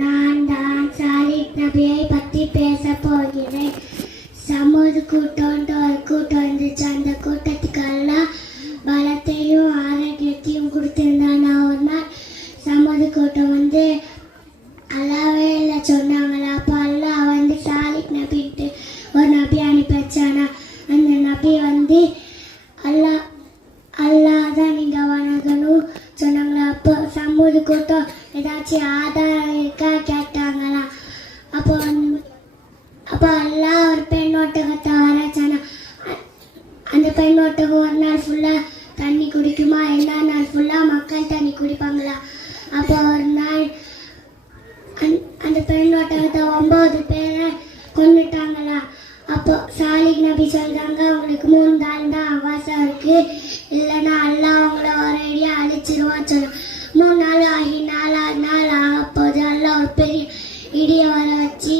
நான் தான் சாலிக் நபியை பற்றி பேச போகிறேன். சமூக கூட்டம் ஒரு கூட்டம் வந்துச்சு. அந்த கூட்டத்துக்கு எல்லாம் பலத்தையும் ஆரோக்கியத்தையும் கொடுத்திருந்தாங்க. ஒரு நாள் சமூக கூட்டம் வந்து அல்லாவே இல்லை சொன்னாங்களா. அப்போ அல்லா வந்து சாலிக் நபின்ட்டு ஒரு நபி அனுப்பி வச்சானா. அந்த நபி வந்து அல்லா தான் நீங்கள் வணங்கணும் சொன்னாங்களா. அப்போ சமூக கூட்டம் ஏதாச்சும் ஆதாரம் இருக்கா கேட்டாங்களாம். அப்போ எல்லாம் ஒரு பெண் ஒட்டகத்தை வரைச்சானா. அந்த பெண் ஒட்டகம் ஒரு நாள் ஃபுல்லாக தண்ணி குடிக்குமா? எல்லா நாள் ஃபுல்லாக மக்கள் தண்ணி குடிப்பாங்களா. அப்போ ஒரு நாள் அந்த பெண் ஒட்டகத்தை 9 பேரை கொண்டுட்டாங்களா. அப்போ சாலிக் நபி சொல்கிறாங்க, அவங்களுக்கு 3 நாள் தான் அவகாசம் இருக்குது, இல்லைன்னா எல்லாம் அவங்கள ஒரேடியாக அழிச்சிருவான்னு சொன்னாங்க. 3 நாள் ஆகி 4ஆவது நாள் ஆகப்போது எல்லாம் ஒரு பெரிய இடியை வர வச்சு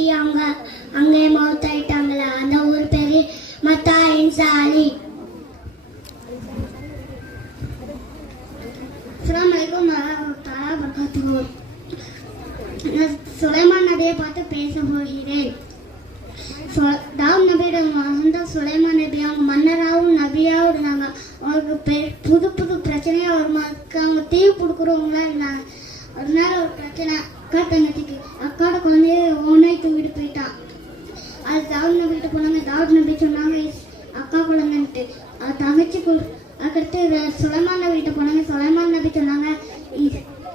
அங்கே மவுத்தாயிட்டாங்களா. அந்த ஊர் பேர் மத்தாயின் சாலி. அஸ்ஸலாமு அலைக்கும் வரஹ்மத்துல்லாஹி வபரகாத்துஹு. நான் சுலைமான் நபியை பார்த்து பேச போகிறேன். தாவூத் நபியோட மகன் சுலைமான் நபி. அவங்க மன்னராகவும் நபியாகவும் இருந்தாங்க. அவங்களுக்கு புது புது பிரச்சனையாக வருமா இருக்கு. அவங்க தீவு கொடுக்குறவங்களா இருந்தாங்க. ஒரு நேரம் ஒரு பிரச்சனை அக்கா தங்கச்சிக்கு. அக்காவோட குழந்தைய ஓனாய் தூக்கிட்டு போயிட்டான். அது தாவூத் நபிகிட்ட போனாங்க. தாவூத் நபி சொன்னாங்க அக்கா குழந்தைன்ட்டு. அது தங்கச்சி அதுக்கடுத்து சுலைமான் நபிகிட்ட போனாங்க. சுலைமான் நபி சொன்னாங்க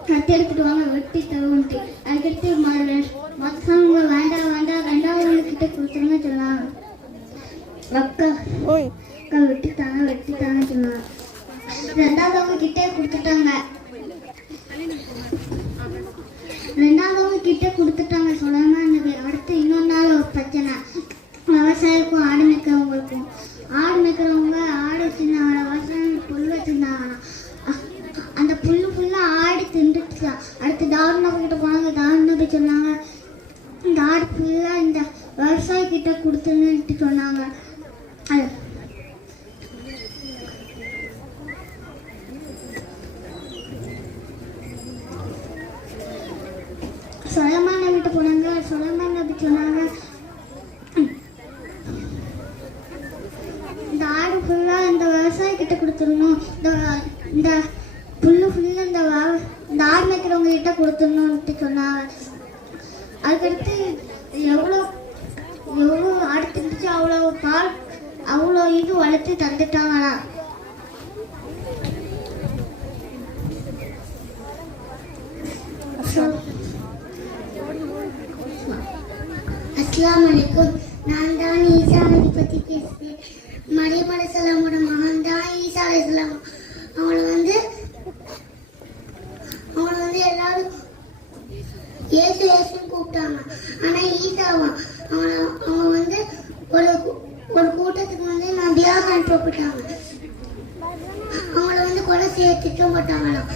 கத்தி எடுத்துட்டு வாங்க வெட்டி தருவோன்ட்டு. அதுக்கடுத்து மத்தவங்க வேண்டாம் 2வது கிட்ட கொடுத்துருங்க சொன்னாங்க. அக்கா வெட்டித்தாங்க சொன்னாங்க. 2வது கிட்டே கொடுத்துட்டாங்க. 2வது கிட்ட கொடுத்துட்டாங்க சுலைமான் நபி. அடுத்து இன்னொரு நாள் ஒரு பிரச்சனை. விவசாயிக்கும் ஆடு மேய்க்கிறவங்களுக்கும். ஆடு மேய்க்கிறவங்க ஆடு வச்சிருந்தாங்க. விவசாயம் புல் வச்சிருந்தாங்கன்னா அந்த புல்லு ஃபுல்லாக ஆடு தின்றுச்சு. அடுத்து தாவூத் நபி கிட்ட போனாங்க. தாவூத் நபி சொன்னாங்க இந்த ஆடு ஃபுல்லாக இந்த விவசாயிக்கிட்ட கொடுத்துருன்னுட்டு சொன்னாங்க. சுலைமான் நபிகிட்ட போனாங்க. சுலைமான் நபி சொன்னாங்க இந்த ஆடு ஃபுல்லாக இந்த விவசாயிக்கிட்ட கொடுத்துடணும். இந்த புல்லு ஃபுல்லாக இந்த ஆடு மேய்க்கிறவங்க கிட்ட கொடுத்துடணும்ட்டு சொன்னாங்க. அதுக்கடுத்து எவ்வளோ ஆடு தின்னுச்சு அவ்வளோ பால் அவ்வளோ இது வளர்த்து தந்துட்டாங்களா. அஸ்ஸலாமு அலைக்கும். நான் தான் ஈசா நபி பற்றி பேசுகிறேன். மரியம் அலைஹிஸ்ஸலாமோட மகன் தான் ஈசா அலைஹிஸ்ஸலாம். அவங்கள வந்து எல்லாரும் ஏசுன்னு கூப்பிட்டாங்க. ஆனால் ஈசாவா அவங்க வந்து ஒரு கூட்டத்துக்கு வந்து நபியாக அனுப்பப்பட்டாங்க. அவங்கள வந்து கொலை செய்ய திட்டம் போட்டாங்களாம்.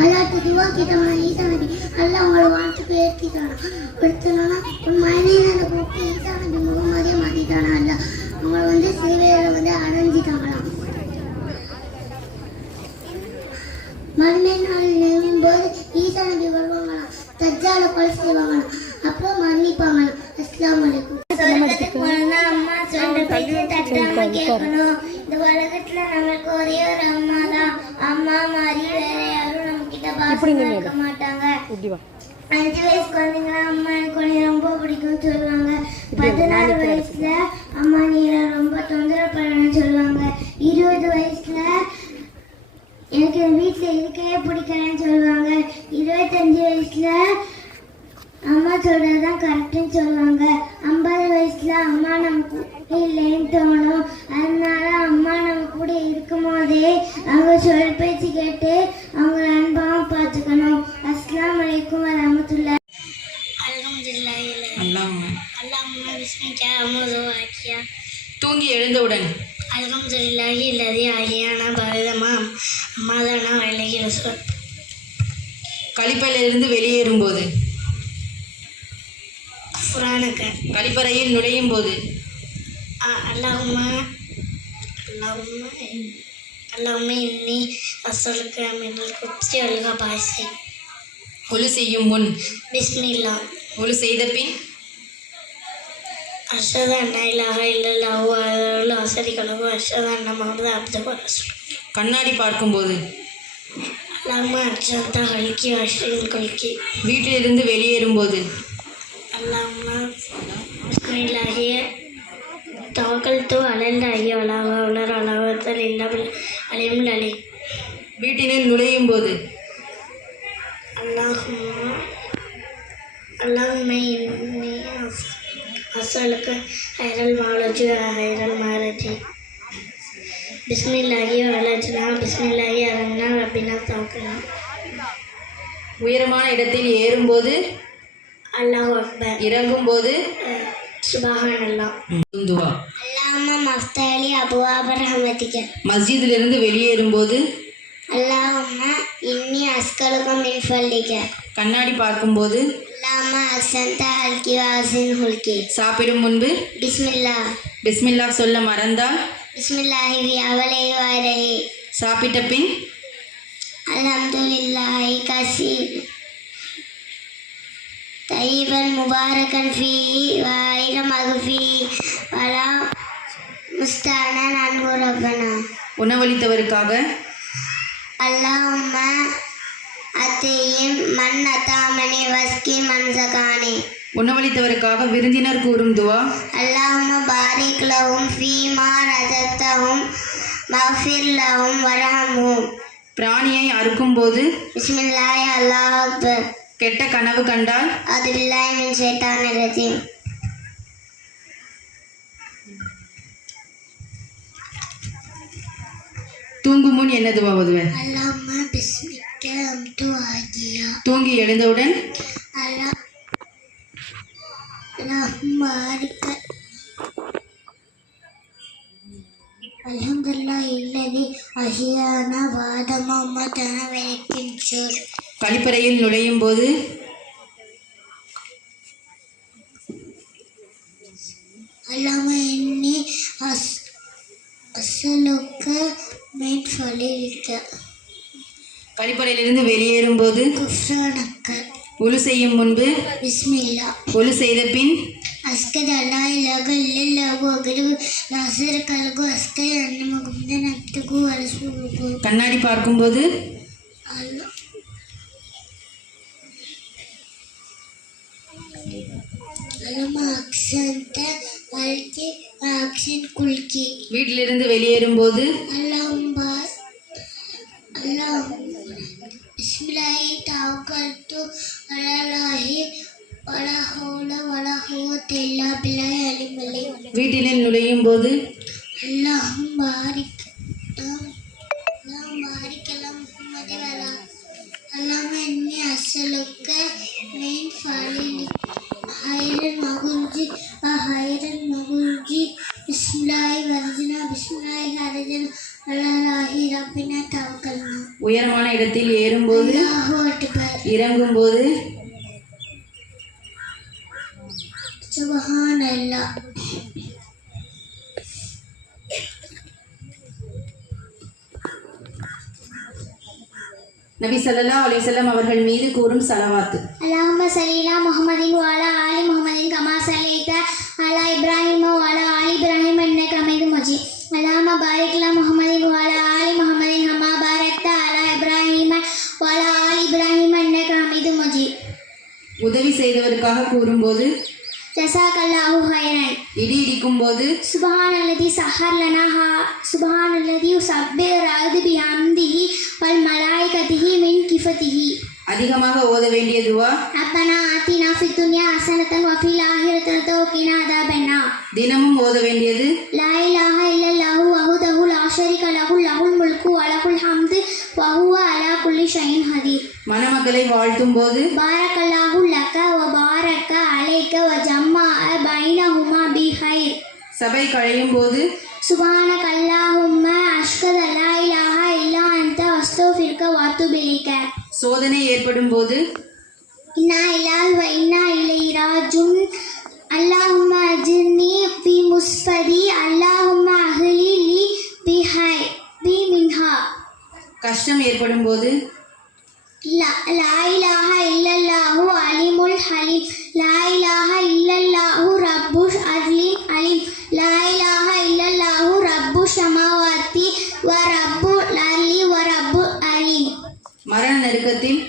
அல்லாஹ்ட்ட துவா கேட்டாங்க ஈசா நபி. அல்லா அவங்கள வானத்துக்கு எடுத்துனானா ஒரு மனிதனை கூப்பிட்டு ஈசா நபி முகமதியை மாற்றிட்டானா. அல்ல அவங்கள வந்து சிலுவையில வந்து அடைஞ்சிட்டாங்களாம். மறுமை நாள் நெருங்கும் போது ஈசா நபி வருவாங்களாம். தஜ்ஜால கொலை செய்வாங்களாம். அப்புறம் மன்னிப்பாங்களாம். அஸ்ஸலாமு அலைக்கும். அம்மா சொல்ற பேச்சை தட்டாம கேட்கணும். இந்த உலகத்துல நம்மளுக்கு ஒரே ஒரு அம்மா தான். அம்மா மாதிரி வேற யாரும் நம்ம கிட்ட பாசமா இருக்க மாட்டாங்க. 5 வயசு குழந்தைங்களா அம்மா எனக்கு உன்னை ரொம்ப பிடிக்கும்னு சொல்லுவாங்க. 14 வயசுல அம்மா நீ ரொம்ப தொந்தரவு பண்ணணும்னு சொல்லுவாங்க. 20 வயசுல எனக்கு வீட்டில் இருக்கவே பிடிக்கலன்னு சொல்லுவாங்க. 25 வயசுல அம்மா சொல்றதுதான் கரெக்டுன்னு சொல்லுவாங்க. 50 வயசுல அம்மா நம்ம கூட இல்லைன்னு தோணும். அதனால அம்மா நம்ம கூட இருக்கும் போதே அவங்க சொல் பேச்சு கேட்டு அவங்க அன்பாகவும் பார்த்துக்கணும். அஸ்ஸலாமு அலைக்கும் வரஹ்மத்துல்லாஹி. தூங்கி எழுந்தவுடன் அல்ஹம்துலில்லாஹி அல்லதி அஹ்யானா பஅதமா அமாதானா வலைஹி ரசூல். கழிப்பறையிலிருந்து வெளியேறும்போது குஃப்ரானக. கழிப்பறையில் நுழையும் போது அல்லாஹும்ம இன்னி அஸ்அலுக மினல் குப்ஸி வல் கபாஸி. ஒழு செய்யும் முன் பிஸ்மில்லாஹ். ஒழு செய்த பின் அஷ்ஹது அன் லா இலாஹ இல்லல்லாஹு வஹ்தஹு லா ஷரீக லஹு வ அஷ்ஹது அன்ன முஹம்மதன் அப்துஹு வ ரசூலுஹு. கண்ணாடி பார்க்கும்போது அல்லாஹும்ம அஹ்ஸன்த ஹல்கி வ அஹ்ஸன் குல்கி. வீட்டிலிருந்து வெளியேறும்போது அல்லாஹும்ம பிஸ்மில்லாஹி தவக்கல்து அலல்லாஹி வலா ஹவ்ல வலா குவத்த இல்லா பில் அலியுல் அலீம். வீட்டினுள் நுழையும் போது அல்லாஹும்ம இன்னி அஸ்அலுக ஹைரல் மௌலஜி வ ஹைரல் மஹரஜி. பிஸ்மில்லாஹி வலஜ்னா பிஸ்மில்லாஹி அரன்னா ரப்பினா தவக்கல்னா. உயரமான இடத்தில் ஏறும்போது அல்லாஹு அக்பர். இறங்கும்போது சுப்ஹானல்லாஹ். துவா. அல்லாஹும்ம மஃப்தலி அபுவாப ரஹ்மதிக. மஸ்ஜிதிலிருந்து வெளியேறும்போது அல்லாஹும்ம இன்னி அஸ்கலுக மின் ஃபல்லிக. கண்ணாடி பார்க்கும்போது அல்லாஹும்ம அஹ்ஸன்த ஹல்கி வ அஹ்ஸன் ஹுல்கி. சாப்பிடும் முன்பு பிஸ்மில்லாஹ். பிஸ்மில்லாஹ் சொல்ல மறந்தால் பிஸ்மில்லாஹி ஃபி அவ்வலிஹி வ ஆஹிரிஹி. சாப்பிட்ட பின் அல்ஹம்துலில்லாஹி கஸீர் தய்யிபன் முபாரக்கன் ஃபீஹி வ ஐர மக்ஃபீஹி வலா முஸ்தஅனன் அன்ஹு ரப்பனா. உணவளித்தவருக்காக அல்லாஹும்ம அத்தீம் மன் அத்தாமனி வஸ்கி மன் சகானி. உணவளித்தவருக்காக விருந்தினர் கூறும் துவா. அல்லாஹும்ம பாரிக் லஹும் ஃபீமா ரஸக்தஹும் மஃபிர் லஹும் வர்ஹம்ஹும். பிராணியை அறுக்கும்போது பிஸ்மில்லாஹி அல்லாஹு அக்பர். கெட்ட கனவு கண்டால் அவுது பில்லாஹி மின் ஷைத்தானிர் ரஜீம். தூங்கும் முன் என்ன துவா ஓதுவேன்? அல்லாஹும்ம பிஸ்மிக்க அம்து ஆஜியா. தூங்கி எழுந்தவுடன் அல்லாஹும்ம பாரிக் அல்ஹம்துலில்லாஹி அல்லதி அஹ்யானா பஅத மா அமாதனா வ இலைஹின் நுஷூர். கழிப்பறையில் நுழையும் போது அல்லாஹும்ம இன்னி அஸ்அலுக மின் ஃபலிக. கழிப்பறையிலிருந்து வெளியேறும் போது குஃப்ரானக. ஒழு செய்யும் முன்பு பிஸ்மில்லாஹ். ஒழு செய்த பின் அஸ்கது அல்லா இலாஹ இல்லல்லாஹு வஹ்தஹு லா ஷரீக லஹு வ அஸ்கது அன்ன முஹம்மதன் அப்துஹு வ ரசூலுஹு. கண்ணாடி பார்க்கும்போது அல்லாஹும்ம அஹ்ஸன்த ஹல்கி வ அஹ்ஸன் குல்கி. வீட்டிலிருந்து வெளியேறும் போது அல்லாஹும்ம பிஸ்மில்லாஹி தவக்கல்து அலல்லாஹி வலா ஹவ்ல வலா குவத்த இல்லா பில்லாஹி அலியுல் அலீம். வீட்டினில் நுழையும் போது அல்லாஹும்ம பாரிக் அலா முஹம்மதி வலா. அல்லாஹும்ம இன்னி அஸ்அலுக மின் ஃபலில் ஹைரல் மகுஜி வ ஹைரல் மகுஜி. பிஸ்மில்லாஹி வலஜ்னா பிஸ்மில்லாஹி அரஜனா அலல்லாஹி ரப்பினா தவக்கல்னா. உயரமான இடத்தில் ஏறும்போது அல்லாஹு அக்பர். இறங்கும்போது சுப்ஹானல்லாஹ். நபி ஸல்லல்லாஹு அலைஹி வஸல்லம் அவர்கள் மீது கூறும் ஸலவாத்து. அல்லாஹும்ம ஸல்லி அலா முஹம்மதின் வ அலா ஆலி முஹம்மதின் கமா ஸல்லைத அலா இப்ராஹீம் வ அலா ஆலி இப்ராஹீம் இன்னக ஹமீதும் மஜீத். அல்லாஹும்ம பாரிக் அலா முஹம்மதின் வ அலா ஆலி முஹம்மதின் கமா பாரக்த அலா இப்ராஹீம் வ அலா ஆலி இப்ராஹீம் இன்னக ஹமீதும் மஜீத். உதவி செய்தவருக்காக கூறும்போது ஜஸாக்கல்லாஹு ஹைரன். இடி இடிக்கும் போது சுப்ஹானல்லதி ஸஹர் லனா சுப்ஹானல்லதி யுஸப்பிஹு ரஅது பிஹம்திஹி வல் மலாயிகத்திஹி மின் கிஃபத்திஹி. அதிகமாக ஓத வேண்டிய துவா. ரப்பனா ஆத்தினா ஃபித் துன்யா ஹஸனத்தன் வ ஃபில் ஆஹிரத்தி வ கினா அஸாபன்னார். தினமும் ஓத வேண்டியது லா இலாஹ இல்லல்லாஹு வஹ்தஹு லா ஷரீக லஹு லஹுல் முல்கு வ லஹுல் ஹம்து வ ஹுவ அலா குல்லி ஷைஇன் கதீர். மணமக்களை வாழ்த்தும் போது பாரக்கல்லாஹு லக வ பாரக்க அலைக வ ஜம்மாஅ பைனஹுமா பிஹைர். சபை களையும் போது சுப்ஹானக்கல்லாஹும்ம அஷ்ஹது அல்லா இலாஹ இல்லா அன்த அஸ்தக்ஃபிருக வ அத்தூபு இலைக. சோதனை ஏற்படும் போது இன்னா இலாஹி வ இன்னா இலைஹி ராஜிஊன். செய்யப்படும் போது லா இலாஹ இல்லல்லாஹு அலிமுல் ஹலீம், லா இலாஹ இல்லல்லாஹு ரப்புல் அலீம், லா இலாஹ இல்லல்லாஹு ரப்பு ஸமாவாத்தி வ ரப்புல் அர்லி வ ரப்புல் அலீம். மரண நெருக்கத்தில்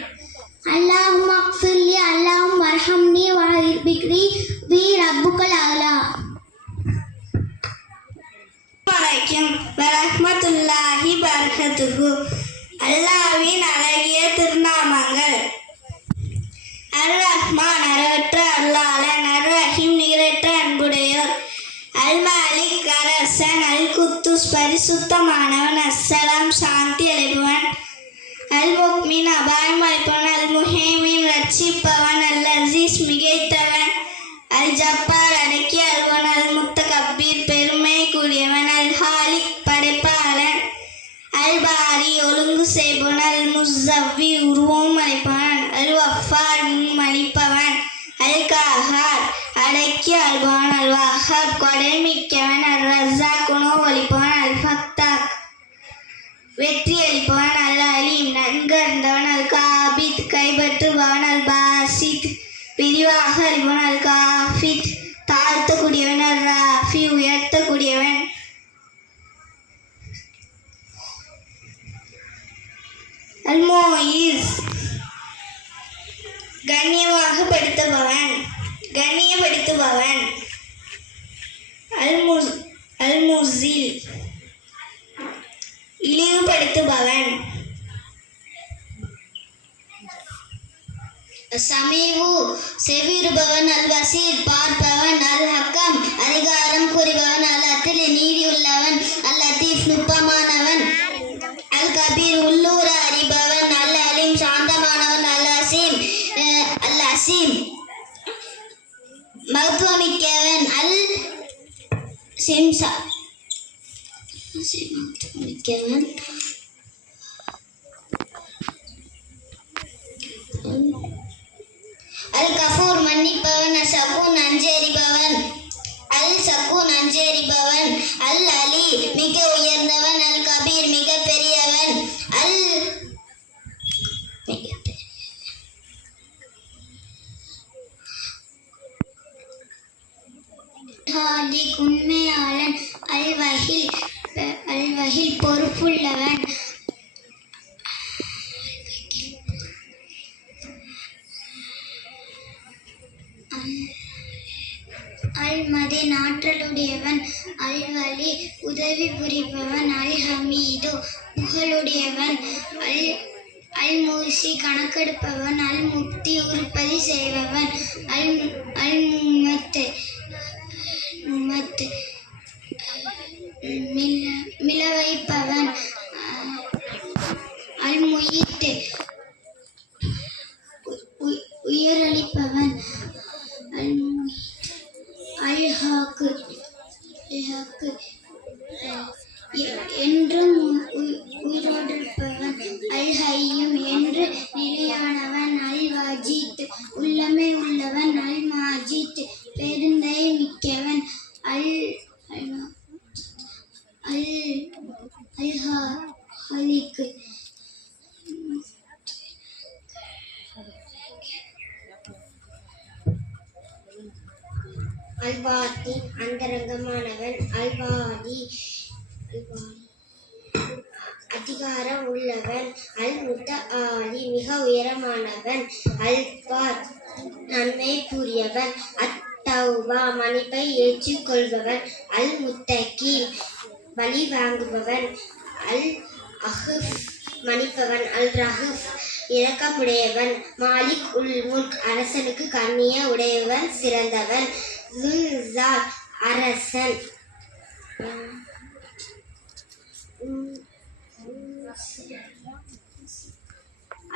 அல்லாஹும்ம அக்ஃபிர்லி அல்லாஹும்ம வர்ஹம்னி வ பிக்ரி பி ரப்புக்கல் அலா. வலைக்கும் வரஹ்மத்துல்லாஹி பரகத்துஹு. அல்லாஹ்வின் அழகிய திருநாமங்கள். அர் ரஹ்மான் அறவற்ற அருளாளன், அர் ரஹீம் நிகரற்ற அன்புடையோர், அல் மாலிக் அரசன், அல் குத்துஸ் பரிசுத்தமானவன், அஸ்ஸலாம் சாந்தி அளிப்பவன், அல் முக்மின் அபாயம் அளிப்பவன், அல் முஹைமின் ரட்சிப்பவன், அல் அசீஸ் மிகைத்தவன், அல் ஜப்பார் அடக்கி அல்வன், அல் முத்தகப்பீர் பெருமை கூடியவன், அல் ஹாலிக் படைப்பாளன், அல் பாரி ஒழுங்கு செய்பவன், அல் முஸவ்வி உருவம் அளிப்பவன், அல் வஃபார் அளிப்பவன், அல் காஹார் அடக்கி அல்பவன், அல் வஹாப் கொடை மிக்கவன், அல் ரஸாக் உணவு அளிப்பவன், அல் ஃபத்தாக் வெற்றி அளிப்பவன், அல் அலீம் நன்கு அறிந்தவன், அல் காபித் கைப்பற்றுபவன், அல் பாசித் விரிவாக அறிபவன், அல் காஃபித் தாழ்த்தக்கூடியவன், அல் ராஃபி உயர்த்தக்கூடியவன், அல் மோயிஸ் கண்ணியப்படுத்துபவன், அல் முஸில் இழிவுபடுத்துபவன், சமீவு செவிடுபவன், அல் பசீர் பார்ப்பவன், அல் ஹக்கம் அதிகாரம் புரிபவன், அல் அத்லி நீதியுள்ளவன், அல் லத்தீஃப் நுட்பமானவன், அல் கபீர் உள்ளூர அறிபவன், அல் அலீம் சாந்தமானவன், அல் அசீம் மகத்துவமிக்கவன், அல் சிம்சா மகத்துவமிக்கவன், அல் கஃபூர் மன்னிப்பவன், அல் சக்கூன் நஞ்சேறிபவன், அல் அலி மிக உயர்ந்தவன், அல் கபீர் மிக பெரியவன், ஹாலிக் உண்மையாளன், அல் வஹீல் பொறுப்புள்ளவன், அல் மதீன் ஆற்றலுடையவன், அல் வலி உதவி புரிபவன், அல் ஹமீது புகழுடையவன், அல் மூசி கணக்கெடுப்பவன், அல் முக்தி உற்பத்தி செய்பவன், அல் முமத்து மிளவைப்பவன், அல் முயித்து உயரளிப்பவன், அல் ஹாக்கு என்றும் உயிரோடிருப்பவன், அல் ஹையும் என்று நிலையானவன், அல் வாஜித் உள்ளமே உள்ளவன், அல் மாஜித் பெருந்தை மிக்கவன், அல் ஹலிக் அல்வாதி அந்தரங்கமானவன், அல்வாதி அதிகாரம் உள்ளவன், அல் முத்தஆலி மிக உயரமானவன், அல் பாத் நன்மை கூறியவன், அத்தௌபா மன்னிப்பை ஏற்றுக்கொள்பவன், அல் முத்தகி பலி வாங்குபவன், அல் அஹ்ஃப் மன்னிப்பவன், அல் ரஹூஃப் இரக்கமுடையவன், மாலிக் உல் முல்க் அரசனுக்கு கண்ணிய உடையவன் சிறந்தவன், லுல்ஸார் அரசன்,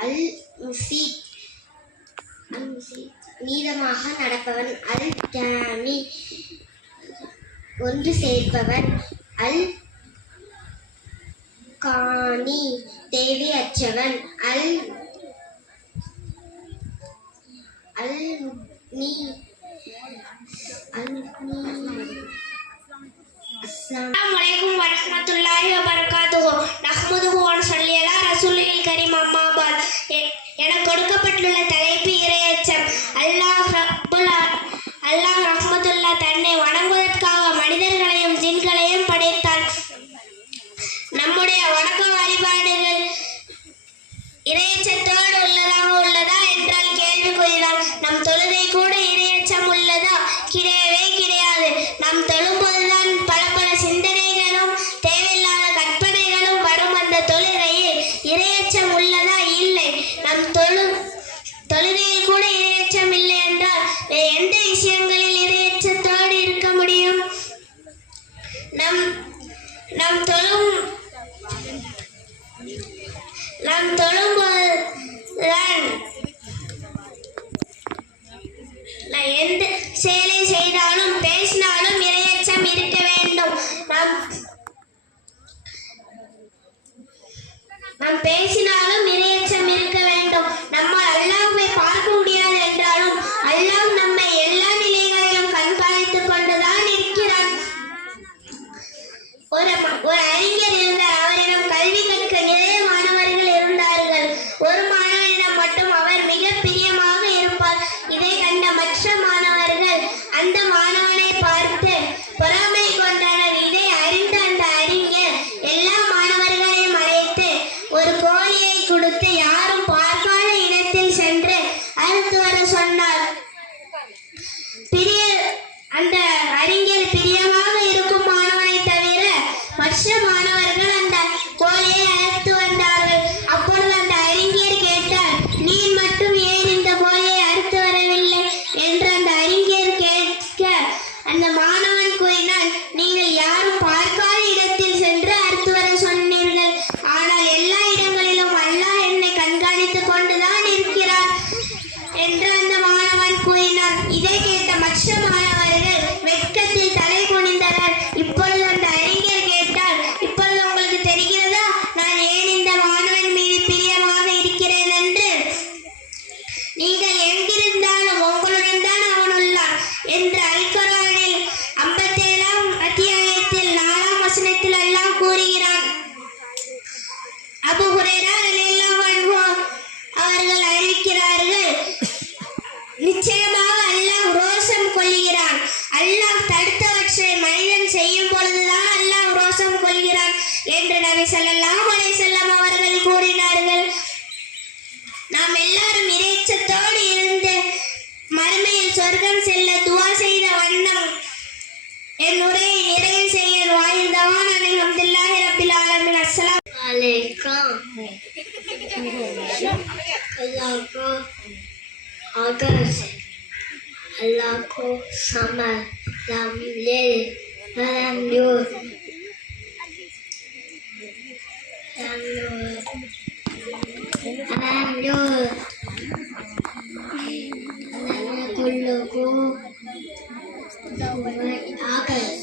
அல் முசீத் நீதமாக நடப்பவன், அல் ஜாமி ஒன்று சேர்ப்பவன், அல் காணி தேவையற்றவன், அல் நீ अस्सलामु अलैकुम वरहमतुल्लाहि वबरकातुहू नहमदुहु व नसल्ली अला रसूलिल எந்த செயலை செய்தாலும் பேசினாலும் இரையச்சம் இருக்க வேண்டும். நாம் பேசினாலும் இரையச்சம் இருக்க வேண்டும். நம்மால் அல்லாஹ்வை பார்க்க முடியாது என்றாலும் அல்லாஹ் நம்மை எல்லா நிலைகளிலும் கண்காணித்துக் கொண்டுதான் இருக்கிறான். ஒரு அறிஞர் இருந்தார். அவரிடம் கல்வி கற்க நிறைய மாணவர்கள் இருந்தார்கள். ஒரு மாணவனிடம் மட்டும் அவர் மிக பிரியமாக இருப்பார். இதை கண்ட மற்ற மாணவர்கள் அந்த மாணவனை பார்த்து பொறாமை கொண்டனர். இதை அறிந்த அந்த அறிஞர் எல்லா மாணவர்களையும் அழைத்து ஒரு கோழியை கொடுத்து யாரும் பார்க்காத இடத்தில் சென்று அறுத்து வர சொன்னார். அந்த அறிஞர் பிரியமாக இருக்கும் மாணவனை தவிர மற்ற மாணவர்கள் அந்த கோழியை அறுத்து வந்தார்கள். அப்பொழுது அந்த அறிஞர் கேட்டார், நீ மட்டும் ஏன் இந்த கோழியை அறுத்து வரவில்லை என்று அந்த அறிஞர் கேட்க அந்த மாணவன் கூறினான், நீங்கள் யாரும் பார்க்காத இடத்தில் சென்று அறுத்து வர சொன்னீர்கள். ஆனால் எல்லா இடங்களிலும் அல்லாஹ் என்னை கண்காணித்துக் கொண்டுதான் இருக்கிறார் என்று அந்த மாணவன் கூறினான். இதை கேட்ட மற்ற மாணவர்கள் வெட்கத்தில் தலை குனிந்தனர். இப்பொழுது அந்த அறிஞர் கேட்டார், இப்பொழுது உங்களுக்கு தெரிகிறதா நான் ஏன் இந்த மாணவன் மீது பிரியமாக இருக்கிறேன் என்று? நீங்கள் எங்கிருந்தாலும் உங்களுடன் தான் அவன் உள்ளான் என்று அல்-குர்ஆனில் 57ஆம் அத்தியாயத்தில் 4ஆம் வசனத்தில் அல்லாஹ் கூறுகிறான். அபூ ஹுரைரா ரலியல்லாஹு அன்ஹு அவர்கள் அறிவிக்கிறார்கள், நிச்சயமாக அல்லாஹ் ரோஷம் கொள்கிறான். அல்லாஹ் தடுத்தவற்றை மனிதன் செய்யும் பொழுதுதான் அல்லாஹ் ரோஷம் கொள்கிறான் என்று நபி ஸல்லல்லாஹு அலைஹி வஸல்லம் அவர்கள் கூறினார்கள். நாம் எல்லாரும் இறைச்சத்தோடு இருந்து மறுமையில் சொர்க்கம் செல்ல துஆ செய்த வண்ணம் என் உரையை நிறைவு செய்ய வாய்ந்தவான் அல்ஹம்துலில்லாஹி ரப்பில் ஆலமீன். அஸ்ஸலாமு அலைக்கும். अल्लाह को आकाश, अल्लाह को समर, लम ले, लम लो, कुल्लो को आकाश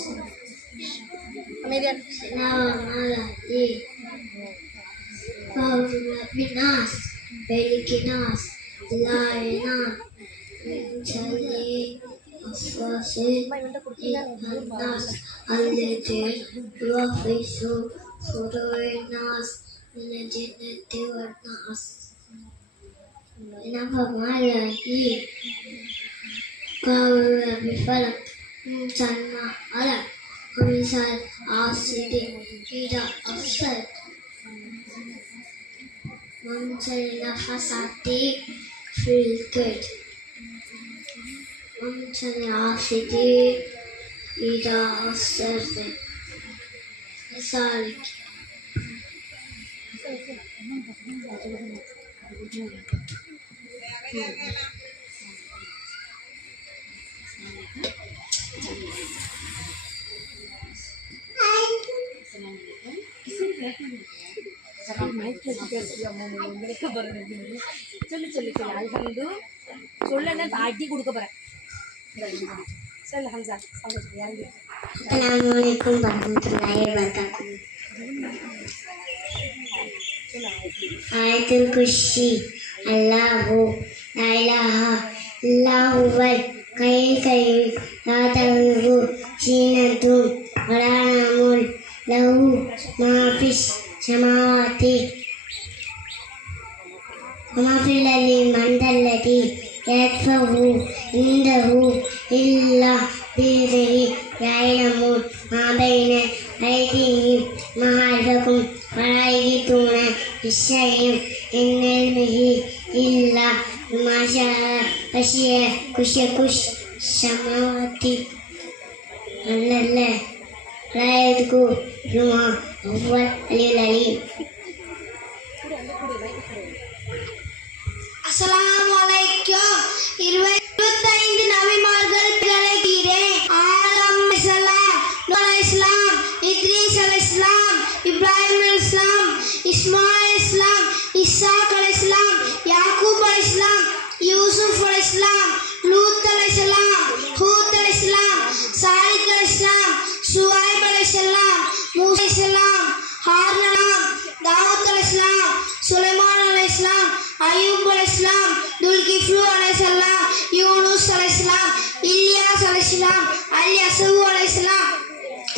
नामाली बिनाश Belikinas, Laina, Chale, Aswase, Ipanas, Alete, Rafisu, Sudoinas, Legitimativanas. Namamala, he, Kaura, Bifalak, Sana, Ala, Komisal, Asidi, Ida, Asad. Mumtali nafasati feel good. Mumtali afidi ida asirfi. Asalik. அல்ஹம்து சொல்லுன்னு அடி கொடுக்க போறேன். சொல்லு Hamza. அஸ்ஸலாமு அலைக்கும் வரஹ்மத்துல்லாஹி வபரகாத்துஹு. ஆயத்துல் குர்சி. அல்லாஹு லா இலாஹா இல்லா ஹுவல் ஹய்யுல் கய்யூம் லா தஅஹுதுஹு சினத்துன் வலா நௌம் லஹு மா ஃபிஸ் ஸமாவாத்தி وما في الأرض من ذا الذي يشفع عنده إلا بإذنه يعلم ما بين أيديهم وما خلفهم ولا يحيطون بشيء من علمه إلا بما شاء وسع كرسيه السماوات والأرض لا يؤوده وهو العلي العظيم. அஸ்ஸலாமு அலைக்கும். 25 நபிமார்கள் அழைக்கிறேன். ஆதம் அலைஹிஸ்ஸலாம், நூஹ் அலைஹிஸ்ஸலாம், இத்ரீஸ் அலைஹிஸ்ஸலாம், இப்ராஹிம் அலைஹிஸ்ஸலாம், இஸ்மாயில் அலைஹிஸ்ஸலாம், இஸ்ஹாக் அலைஹிஸ்ஸலாம், யாக்கூப் அலைஹிஸ்ஸலாம், யூசுப் அலைஹிஸ்ஸலாம், லூத் அலைஹிஸ்ஸலாம், अलैहिस्सलाम, अल यसूब अलैहिस्सलाम,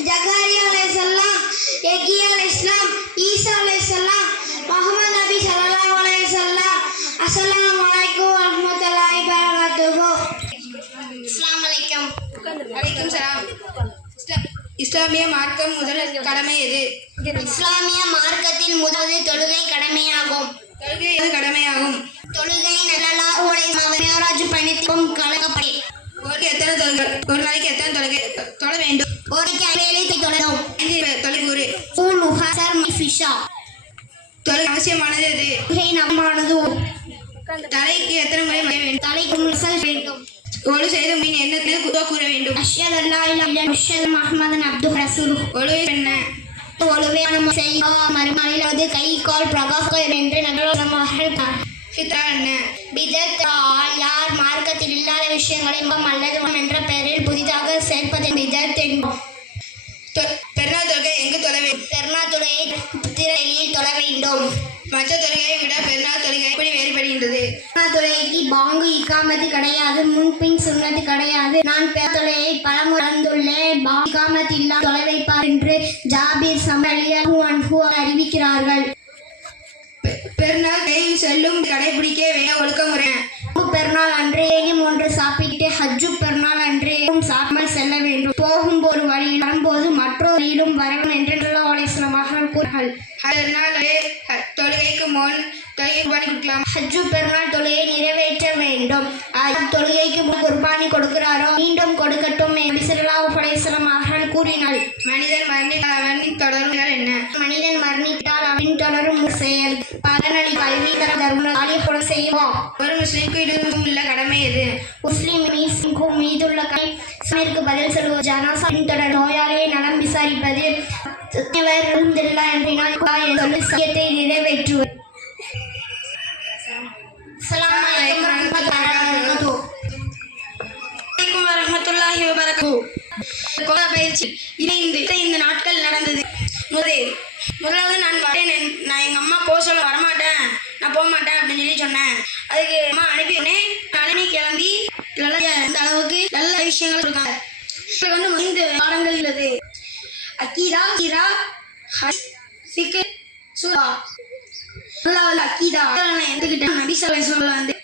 जकरिया अलैहिस्सलाम, यहया अलैहिस्सलाम, ईसा अलैहिस्सलाम, मोहम्मद नबी सल्लल्लाहु अलैहि वसल्लम। अस्सलामु अलैकुम व रहमतुल्लाहि व बरकातुहू। अस्सलामु अलैकुम। வலைக்கும் சலாம். இஸ்லாமிய மார்க்கம் முதல் கடமை எது? இஸ்லாமிய மார்க்கத்தில் முதலாவது தொழுகை கடமையாகும். தொழுகை கடமையாகும். தொழுகை ஸல்லல்லாஹு அலைஹி வஸல்லம் மிஅராஜ் பயணத்திற்கும் கலக்கப்படி. ஒரு நாளைக்கு எத்தனை தொழுகை தொழ வேண்டும்? ஒரு நாளைக்கு 5 தொழணும். தொழுகை முஹசர் மிஃபிஷா. தொழுகை அவசியமானது எது? தொழுகை நம்மானது. தலைக்கு எத்தனை முறை மொழி வேண்டும்? தலைக்கு முசல் வேண்டும். ஒழு செய்த மீன் என்ன கூற வேண்டும்? அஷ்ஹது அல்லா இலாஹா இல்லல்லாஹ் அஷ்ஹது முஹம்மதன் அப்துஹு ரசூலுஹு. ஒழுவை என்ன? ஒழுவையான செய்ய மறுநாளில் அது கை கால் பிரகாசம் என்று நடுவர்கள் என்ன? பிதத்தால் யார் மார்க்கத்தில் இல்லாத விஷயங்களை அல்லது என்ற பெயரில் புதிதாக சேர்ப்பது பிதத் என்போம். பெருநாள் தொழுகை எங்கு தொழ வேண்டும்? பெருநாள் தொழுகையை திரையில் தொழ வேண்டும். மற்ற தொழுகையை விட பெருநாள் தொழுகை எப்படி வேறுபடுகின்றது? பெருநாள் தொழுகைக்கு பாங்கு இக்காமத்து கிடையாது, முன்பின் சுன்னத்து கிடையாது. நான் தொழுகையை பலமுறை கலந்துள்ளேன். இக்காமத்து இல்லாமல் தொலை வைப்பார் என்று ஜாபீர் சமலியஹு அன்ஹு அறிவிக்கிறார்கள். பெருநாள் கை செல்லும் கடைபிடிக்க வேண்டிய ஒழுக்கமுறை. பெருநாள் அன்று ஒன்று சாப்பிட்டு ஹஜ்ஜு பெருநாள் அன்று சாப்பிடாமல் செல்ல வேண்டும். போகும்போது வழியில் வரும்போது மற்றொரு வழியிலும் வரவும் என்று கூறுகிறார்கள். தொழுகைக்கு முன் தொழுகை குர்பானி கொடுக்கலாம். ஹஜ்ஜு பெருநாள் தொழுகையை நிறைவேற்ற வேண்டும். தொழுகைக்கு முன் குர்பானி கொடுக்கிறாரோ மீண்டும் கொடுக்கட்டும் என்று ஸல்லல்லாஹு அலைஹி வஸல்லம் அவர்கள் கூறினார். மனிதன் மரணித்தால் அவனின் தொடர்புகள் என்ன? மனிதன் மரணித்தால் அவன் தொடரும் செயல் பலனடி கல்வி தர்ம செய்வோம். ஒரு முஸ்லிம்க்கு உள்ள கடமை எது? முஸ்லிம் மீதுள்ள கடமைக்கு பதில் சொல்வது, ஜனாசா தொடர் நோயாளியை நலம் விசாரிப்பது, சத்தியத்தை நிறைவேற்றுவது. அஸ்ஸலாமு அலைக்கும் வரஹ்மத்துல்லாஹி வ பரகாத்துஹு. பயிற்சி இந்த நாட்கள் நடந்தது. முதலாவது நான் எங்கள் அம்மா போக சொல்ல வரமாட்டேன், நான் போக மாட்டேன் அப்படின்னு சொல்லி சொன்னேன். அதுக்கு அம்மா அனுப்பினேன். நானே கிளம்பி அந்த அளவுக்கு நல்ல விஷயங்கள் இருக்காங்க. வந்து 5 பாடங்கள் உள்ளது. அக்கீதா, கீரா, ஃபிக்ஹ், சூரா. முதலாவது அக்கீதா எடுத்துக்கிட்டேன். நபி ஸல்லல்லாஹு அலைஹி வந்து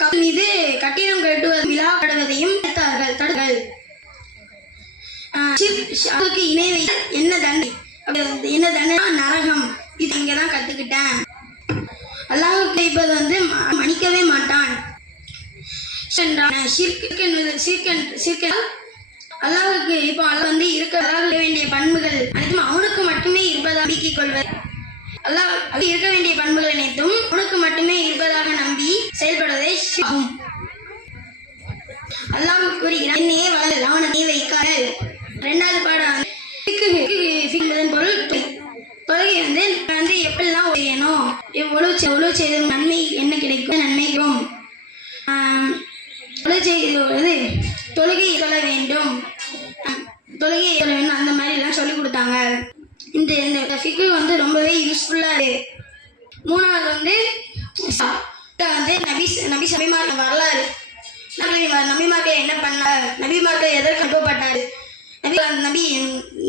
கப்பல் மீது கட்டிடம் கட்டுவது விழாப்படுவதையும் தடுத்தார்கள். அதுக்கு இணை வைத்த என்ன தண்டனை நரகம். இது இங்கே தான் கற்றுக்கிட்டேன். அல்லாஹ் கேட்பது வந்து மன்னிக்கவே மாட்டான். அல்லாஹுக்கு இப்போ அல்லாஹ் வந்து இருக்க வேண்டிய பண்புகள் அனைத்தும் அவனுக்கு மட்டுமே இருப்பதாக நம்பிக்கை கொள்வது. அல்லாஹ் இருக்க வேண்டிய பண்புகள் அனைத்தும் அவனுக்கு மட்டுமே இருப்பதாக நம்பி செயல்படுவதே ஆகும். அல்லாஹ் கூறுகிறான், என்னையே வளர் அவனை வைக்காதல். 2வது பாடம் பொருள் தொழுகை வந்து எப்படிலாம் செய்யணும், எவ்வளவு செய்த நன்மை என்ன கிடைக்கும், நன்மைக்கும் தொழுகை சொல்ல வேண்டும், அந்த மாதிரி எல்லாம் சொல்லி கொடுத்தாங்க. இந்த ஃபிக்ஹ் வந்து ரொம்பவே யூஸ்ஃபுல்லாக இருக்கு. 3வது வந்து நபிமார்கள் வரலாறு. நபிமார்கள் என்ன பண்ணார், நபிமார்கள் எதற்கு அனுப்பப்பட்டார், நபி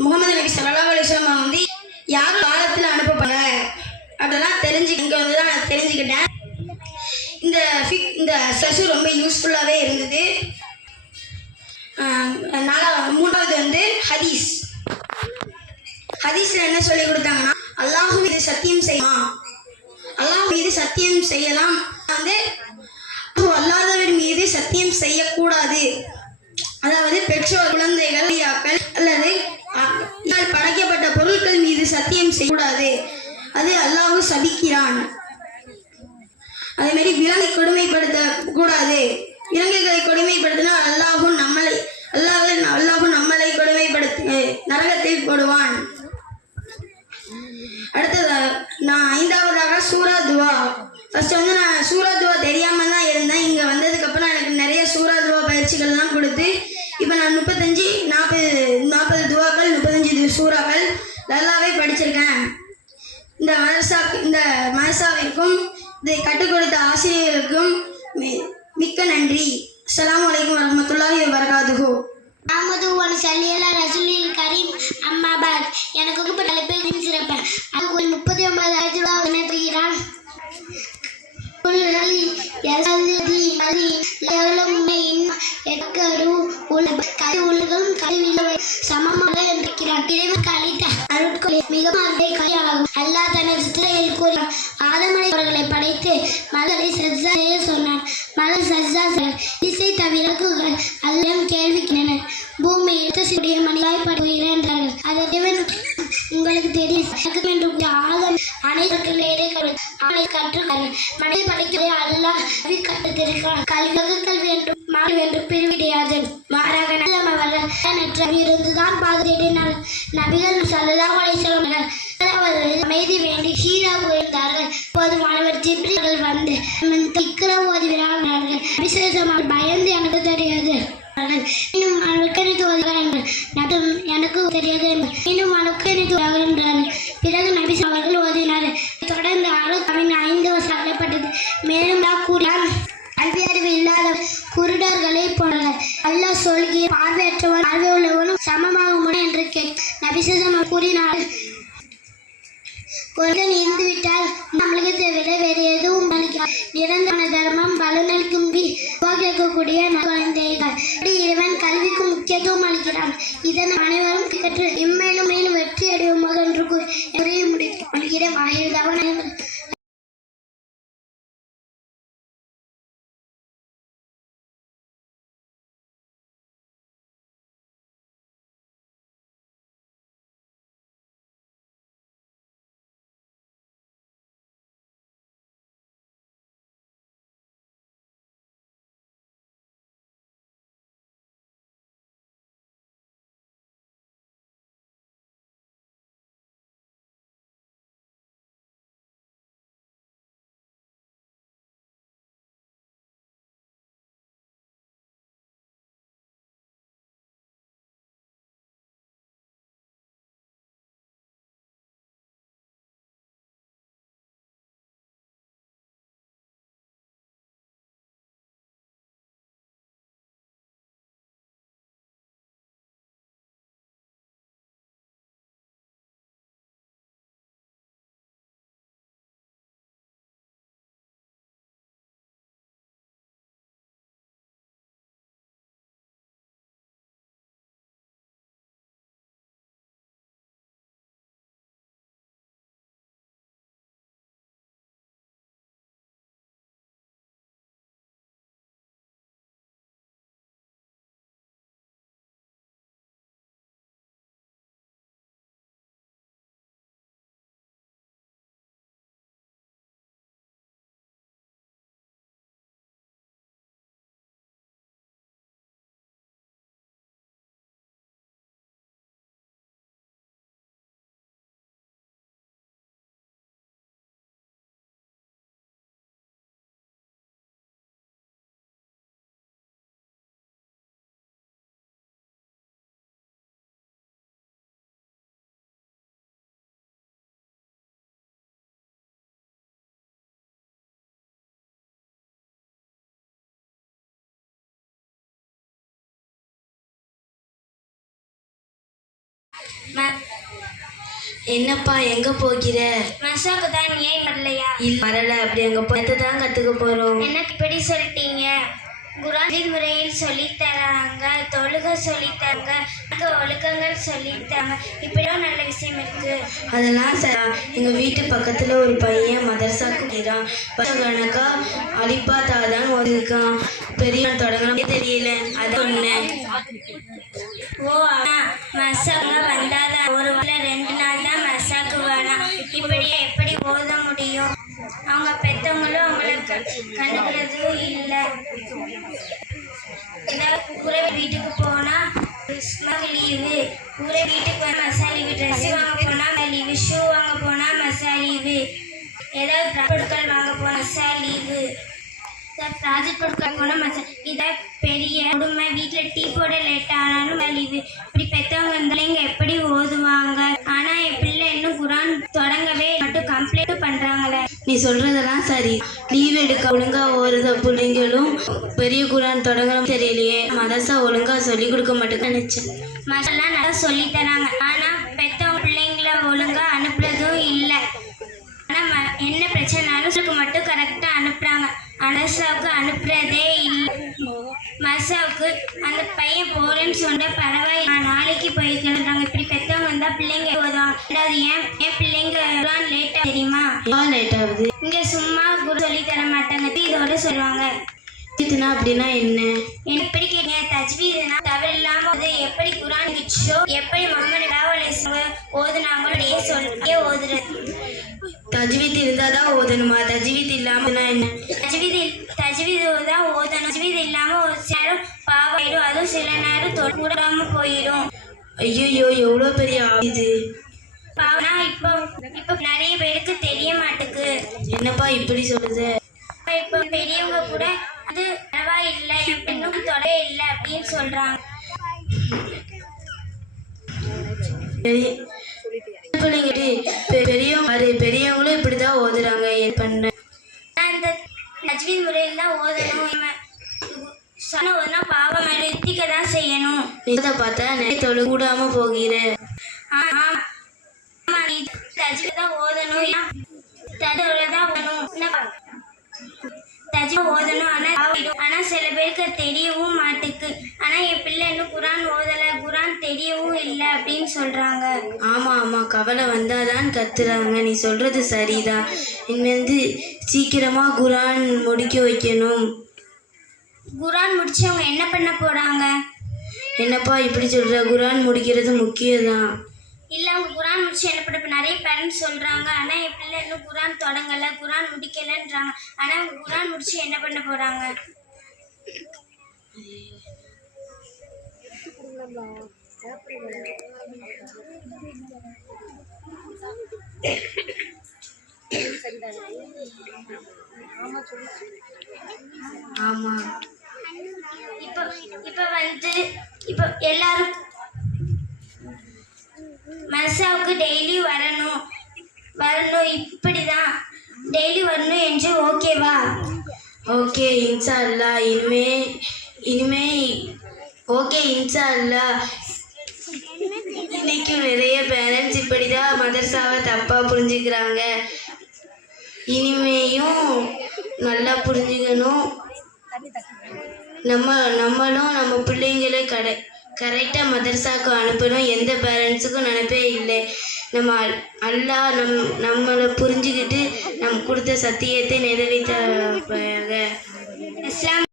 முகமது நபி ஸல்லல்லாஹு அலைஹி வஸல்லம் வந்து யார் காலத்தில் அனுப்பப்பட்டாங்க அதெல்லாம் இங்கே வந்து தான் நான் தெரிஞ்சுக்கிட்டேன். இந்த செஷன் ரொம்ப யூஸ்ஃபுல்லாகவே இருந்தது. 3வது வந்து ஹதீஸில் என்ன சொல்லி கொடுத்தாங்கன்னா, அல்லாஹ் மீது சத்தியம் செய்யலாம், அல்லாஹ் மீது சத்தியம் செய்யலாம், வந்து அல்லாதவர் மீது சத்தியம் செய்யக்கூடாது. அதாவது பெற்றோர், குழந்தைகள் அல்லது படைக்கப்பட்ட பொருட்கள் மீது சத்தியம் செய்யக்கூடாது, அது அல்லாஹ் சபிக்கிறான். அதே மாதிரி விலங்கை கொடுமைப்படுத்த கூடாது. விலங்குகளை கொடுமைப்படுத்தினா அல்லாஹும் நம்மளை கொடுமைப்படுத்த நரகத்தில் போடுவான். அடுத்ததாக நான் 5வதாக சூரா துவா. ஃபர்ஸ்ட் வந்து நான் சூரா துவா தெரியாம தான் இருந்தேன். இங்கே வந்ததுக்கப்புறம் எனக்கு நிறைய சூரா துவா பயிற்சிகள்லாம் கொடுத்து இப்போ நான் 40 துவாக்கள் 35 சூறாக்கள் நல்லாவே படிச்சிருக்கேன். இந்த மதரசாவிற்கும் இதை கற்றுக் கொடுத்த ஆசிரியர்களுக்கும் மிக்க நன்றி. அஸ்ஸலாமு அலைக்கும் வரஹ்மத்துல்லாஹி வபரகாத்துஹு. உலகம் கல்வியை சமமாக இருக்கிறார். இறைவன் அளித்த அருட்கொலை மிக கையாகும். அல்லாஹ் தனது திரையில் கூறினார், ஆதமலை அவர்களை படைத்து மலரை சஜ்ஜா செய்ய சொன்னார். மலர் சஜ்ஜா திசை தவிரக்குகள் அல்லம் கேள்விக்கின்றனர். பூமி எடுத்தக்கூடிய மனிதாய் படுகிறார்கள். அதை உங்களுக்கு தெரியும் என்று ஆதம் அனைத்து கற்றுக்கள் மனித படைக்கவே அல்லாஹ் கற்றுத்திருக்கிறார். கல்வி என்று மாறி என்று பிரிவிடையாது. மாறாக இருந்துதான் பாதுகாட்டினார். நபிகள் ஸல்லல்லாஹு அலைஹி வஸல்லம் அமைதி வேண்டி ஹீரா போயிருந்தார்கள். இப்போது மாணவர் ஜிப்ரீல் வந்து இக்ரா ஓதுகிறார்கள். விசேஷமாக பயந்து எனக்கு தெரியாது, இன்னும் எனக்கு தெரியாது, இன்னும் என்றார்கள். பிறகு நபி அவர்கள் ஓதினார். தொடர்ந்து அருள் 5 சொல்லப்பட்டது. மேலும் கல்வி அறிவு இல்லாத குருடர்களை போனார்கள். அல்லாஹ் சொல்கிற பார்வையற்றவன் பார்வை உள்ளவனும் சமமாகும் என்று நபிசம் கூறினார். ஒருவன் இருந்துவிட்டால் நம்மளுக்கு தவிர வேறு எதுவும் அளிக்கிறார். நிரந்தர தர்மம் பலனளிக்கும் கேட்கக்கூடிய குழந்தைகள். இறைவன் கல்விக்கு முக்கியத்துவம் அளிக்கிறான். இதன் அனைவரும் கற்று இம்மேலும் மேலும் வெற்றி அடைவோமாக என்று கூறி முடிக்கிற வாயில்தான். என்னப்பா எங்க போகிற? மசாக்கு தான் ஏன் வரலையா? வரல. அப்படி அங்க போய் தான் கத்துக்க போறோம். எனக்கு இப்படி சொல்லிட்டீங்க. குர்ஆன் முறையில் சொல்லித்தராங்க, தொழுகை சொல்லித்தராங்க, ஒழுக்கங்கள் சொல்லித்தராங்க. இப்படியும் நல்ல விஷயம் இருக்கு. அதெல்லாம் சார், எங்க வீட்டு பக்கத்துல ஒரு பையன் மதரசாக்கு போயிடான். கணக்கா அலிப்பா தாதான் ஓதிருக்கான். பெரிய தொடங்கணும் தெரியல. அது ஒண்ணு. ஓ மசாங்க வந்தாதான் ஒரு 2 நாள் தான் மசாக்கு வேணாம். இப்படியே எப்படி ஓத முடியும்? அவங்க பெத்தவங்களும் அவங்களுக்கு கண்டுக்கிறதும் இல்லை. உறவு வீட்டுக்கு போனா லீவு, ஊரே வீட்டுக்கு போனா மசா லீவு, ட்ரெஸ் வாங்க போனா லீவு, ஷூ வாங்க போனா மசா லீவு, ஏதாவது பொருட்கள் வாங்க போனா மசா லீவு, ப்ராஜெக்ட் பொருட்கள் போனா மசா. இதான் பெரிய குடும்ப. வீட்டில் டீ போட லேட் ஆனாலும் லீவு. இப்படி பெற்றவங்க இருந்தாலும் எப்படி ஓதுவாங்க? ஆனா என் பிள்ளை இன்னும் குரான் தொடங்கவே மட்டும் கம்ப்ளைண்ட் பண்றாங்களே. நீ சொல்றதெல்லாம் சரி. லீவ் எடுக்க ஒழுங்கா ஓடுற பிள்ளைங்களும் பெரிய குரான் தொடங்கணும் தெரியலையே. மதரசா ஒழுங்கா சொல்லி கொடுக்க மாட்டேன்னு நினைச்சேன். மசாலாம் நல்லா சொல்லி தராங்க. ஆனா பெத்தவங்க பிள்ளைங்களை ஒழுங்கா அனுப்புறதும் இல்லை. ஆனால் என்ன பிரச்சனைனாலும் சொல்லுக்கு மட்டும் கரெக்டாக அனுப்புகிறாங்க. அனசாவுக்கு அனுப்புறதே இல்லை. மசாவுக்கு அந்த பையன் போறேன்னு சொன்ன பரவாயில்ல, நான் நாளைக்கு போயிருக்கேன்றாங்க. இப்படி பெற்றவங்க வந்தால் பிள்ளைங்க போதும். ரெண்டாவது ஏன் பிள்ளைங்க லேட்டாக தெரியுமா? லேட் ஆகுது. இங்கே சும்மா சொல்லி தர மாட்டாங்க, இதோட சொல்லுவாங்க. தஜ்வீதுனா அப்படின்னா என்ன? எப்படி கேட்டீங்க? தஜ்வீதுனா தவறு இல்லாமல் எப்படி குரான் கிச்சோ எப்படி முகமது ஓதுனாங்களோ சொல்லியே ஓதுறது. தஜ்வீத் இருந்தாதான் ஓதணுமா? தஜ்வீத் இல்லாமனா என்ன? தஜ்வீது தான் ஓதணும். தஜ்வீது இல்லாமல் ஒரு சில நேரம் பாவாயிடும், அதுவும் சில நேரம் தொடாம போயிடும். ஐயோ, எவ்வளோ பெரிய இது. பாவனா இப்போ நிறைய பேருக்கு தெரிய மாட்டுக்கு. என்னப்பா இப்படி சொல்லுது? இப்போ பெரியவங்க கூட அது பரவாயில்லை, இன்னும் தொலை இல்லை அப்படின்னு சொல்றாங்க. பெரியவங்களும் இப்படிதான் ஓதுறாங்க. என்ன பண்ண? அந்த தஜ்வீத் முறையில் தான் ஓதணும். சொன்ன ஓதுனா பாவம் நிறுத்திக்க தான் செய்யணும். இதை பார்த்தா நிறைய தொழு கூடாம போகிறேன். ஆமா, நீ தஜ்வீத் தான் ஓதணும். தஜ்வீத் தான் ஓதணும். ஆனா சில பேருக்கு தெரியவும் மாட்டுக்கு. ஆனா என் பிள்ளை இன்னும் குரான் ஓதலை, குரான் தெரியவும் இல்லை அப்படின்னு சொல்றாங்க. ஆமா, கவலை வந்தாதான் கத்துறாங்க. நீ சொல்றது சரிதான். இனிமேந்து சீக்கிரமா குரான் முடிக்க வைக்கணும். குரான் முடிச்சு அவங்க என்ன பண்ண போறாங்க? என்னப்பா இப்படி சொல்ற? குரான் முடிக்கிறது முக்கியம்தான். இல்லை, அவங்க குரான் முடிச்சு என்ன பண்ண நிறைய பேரண்ட்ஸ் சொல்கிறாங்க. ஆனால் என் பிள்ளை இன்னும் குரான் தொடங்கலை, குரான் முடிக்கலைன்றாங்க. ஆனால் அவங்க குரான் முடிச்சு என்ன பண்ண போகிறாங்க? ஆமா, இப்போ எல்லாரும் மசாவுக்கு டெய்லி வரணும், இப்படிதான் டெய்லி வரணும் என்று ஓகேவா? ஓகே, இன்ஷா அல்லாஹ். இனிமே ஓகே, இன்ஷா அல்லாஹ். இன்னைக்கும் நிறைய பேரண்ட்ஸ் இப்படிதான் மதரசாவை தப்பா புரிஞ்சுக்கிறாங்க. இனிமேயும் நல்லா புரிஞ்சுக்கணும். நம்மளும் நம்ம பிள்ளைங்களை கரெக்டாக மதரசாவுக்கு அனுப்பணும். எந்த பேரண்ட்ஸுக்கும் நினைப்பே இல்லை. நம்ம அல்லாஹ் நம்மளை புரிஞ்சுக்கிட்டு நம்ம கொடுத்த சத்தியத்தை நிறைவேற்ற இஸ்லாம்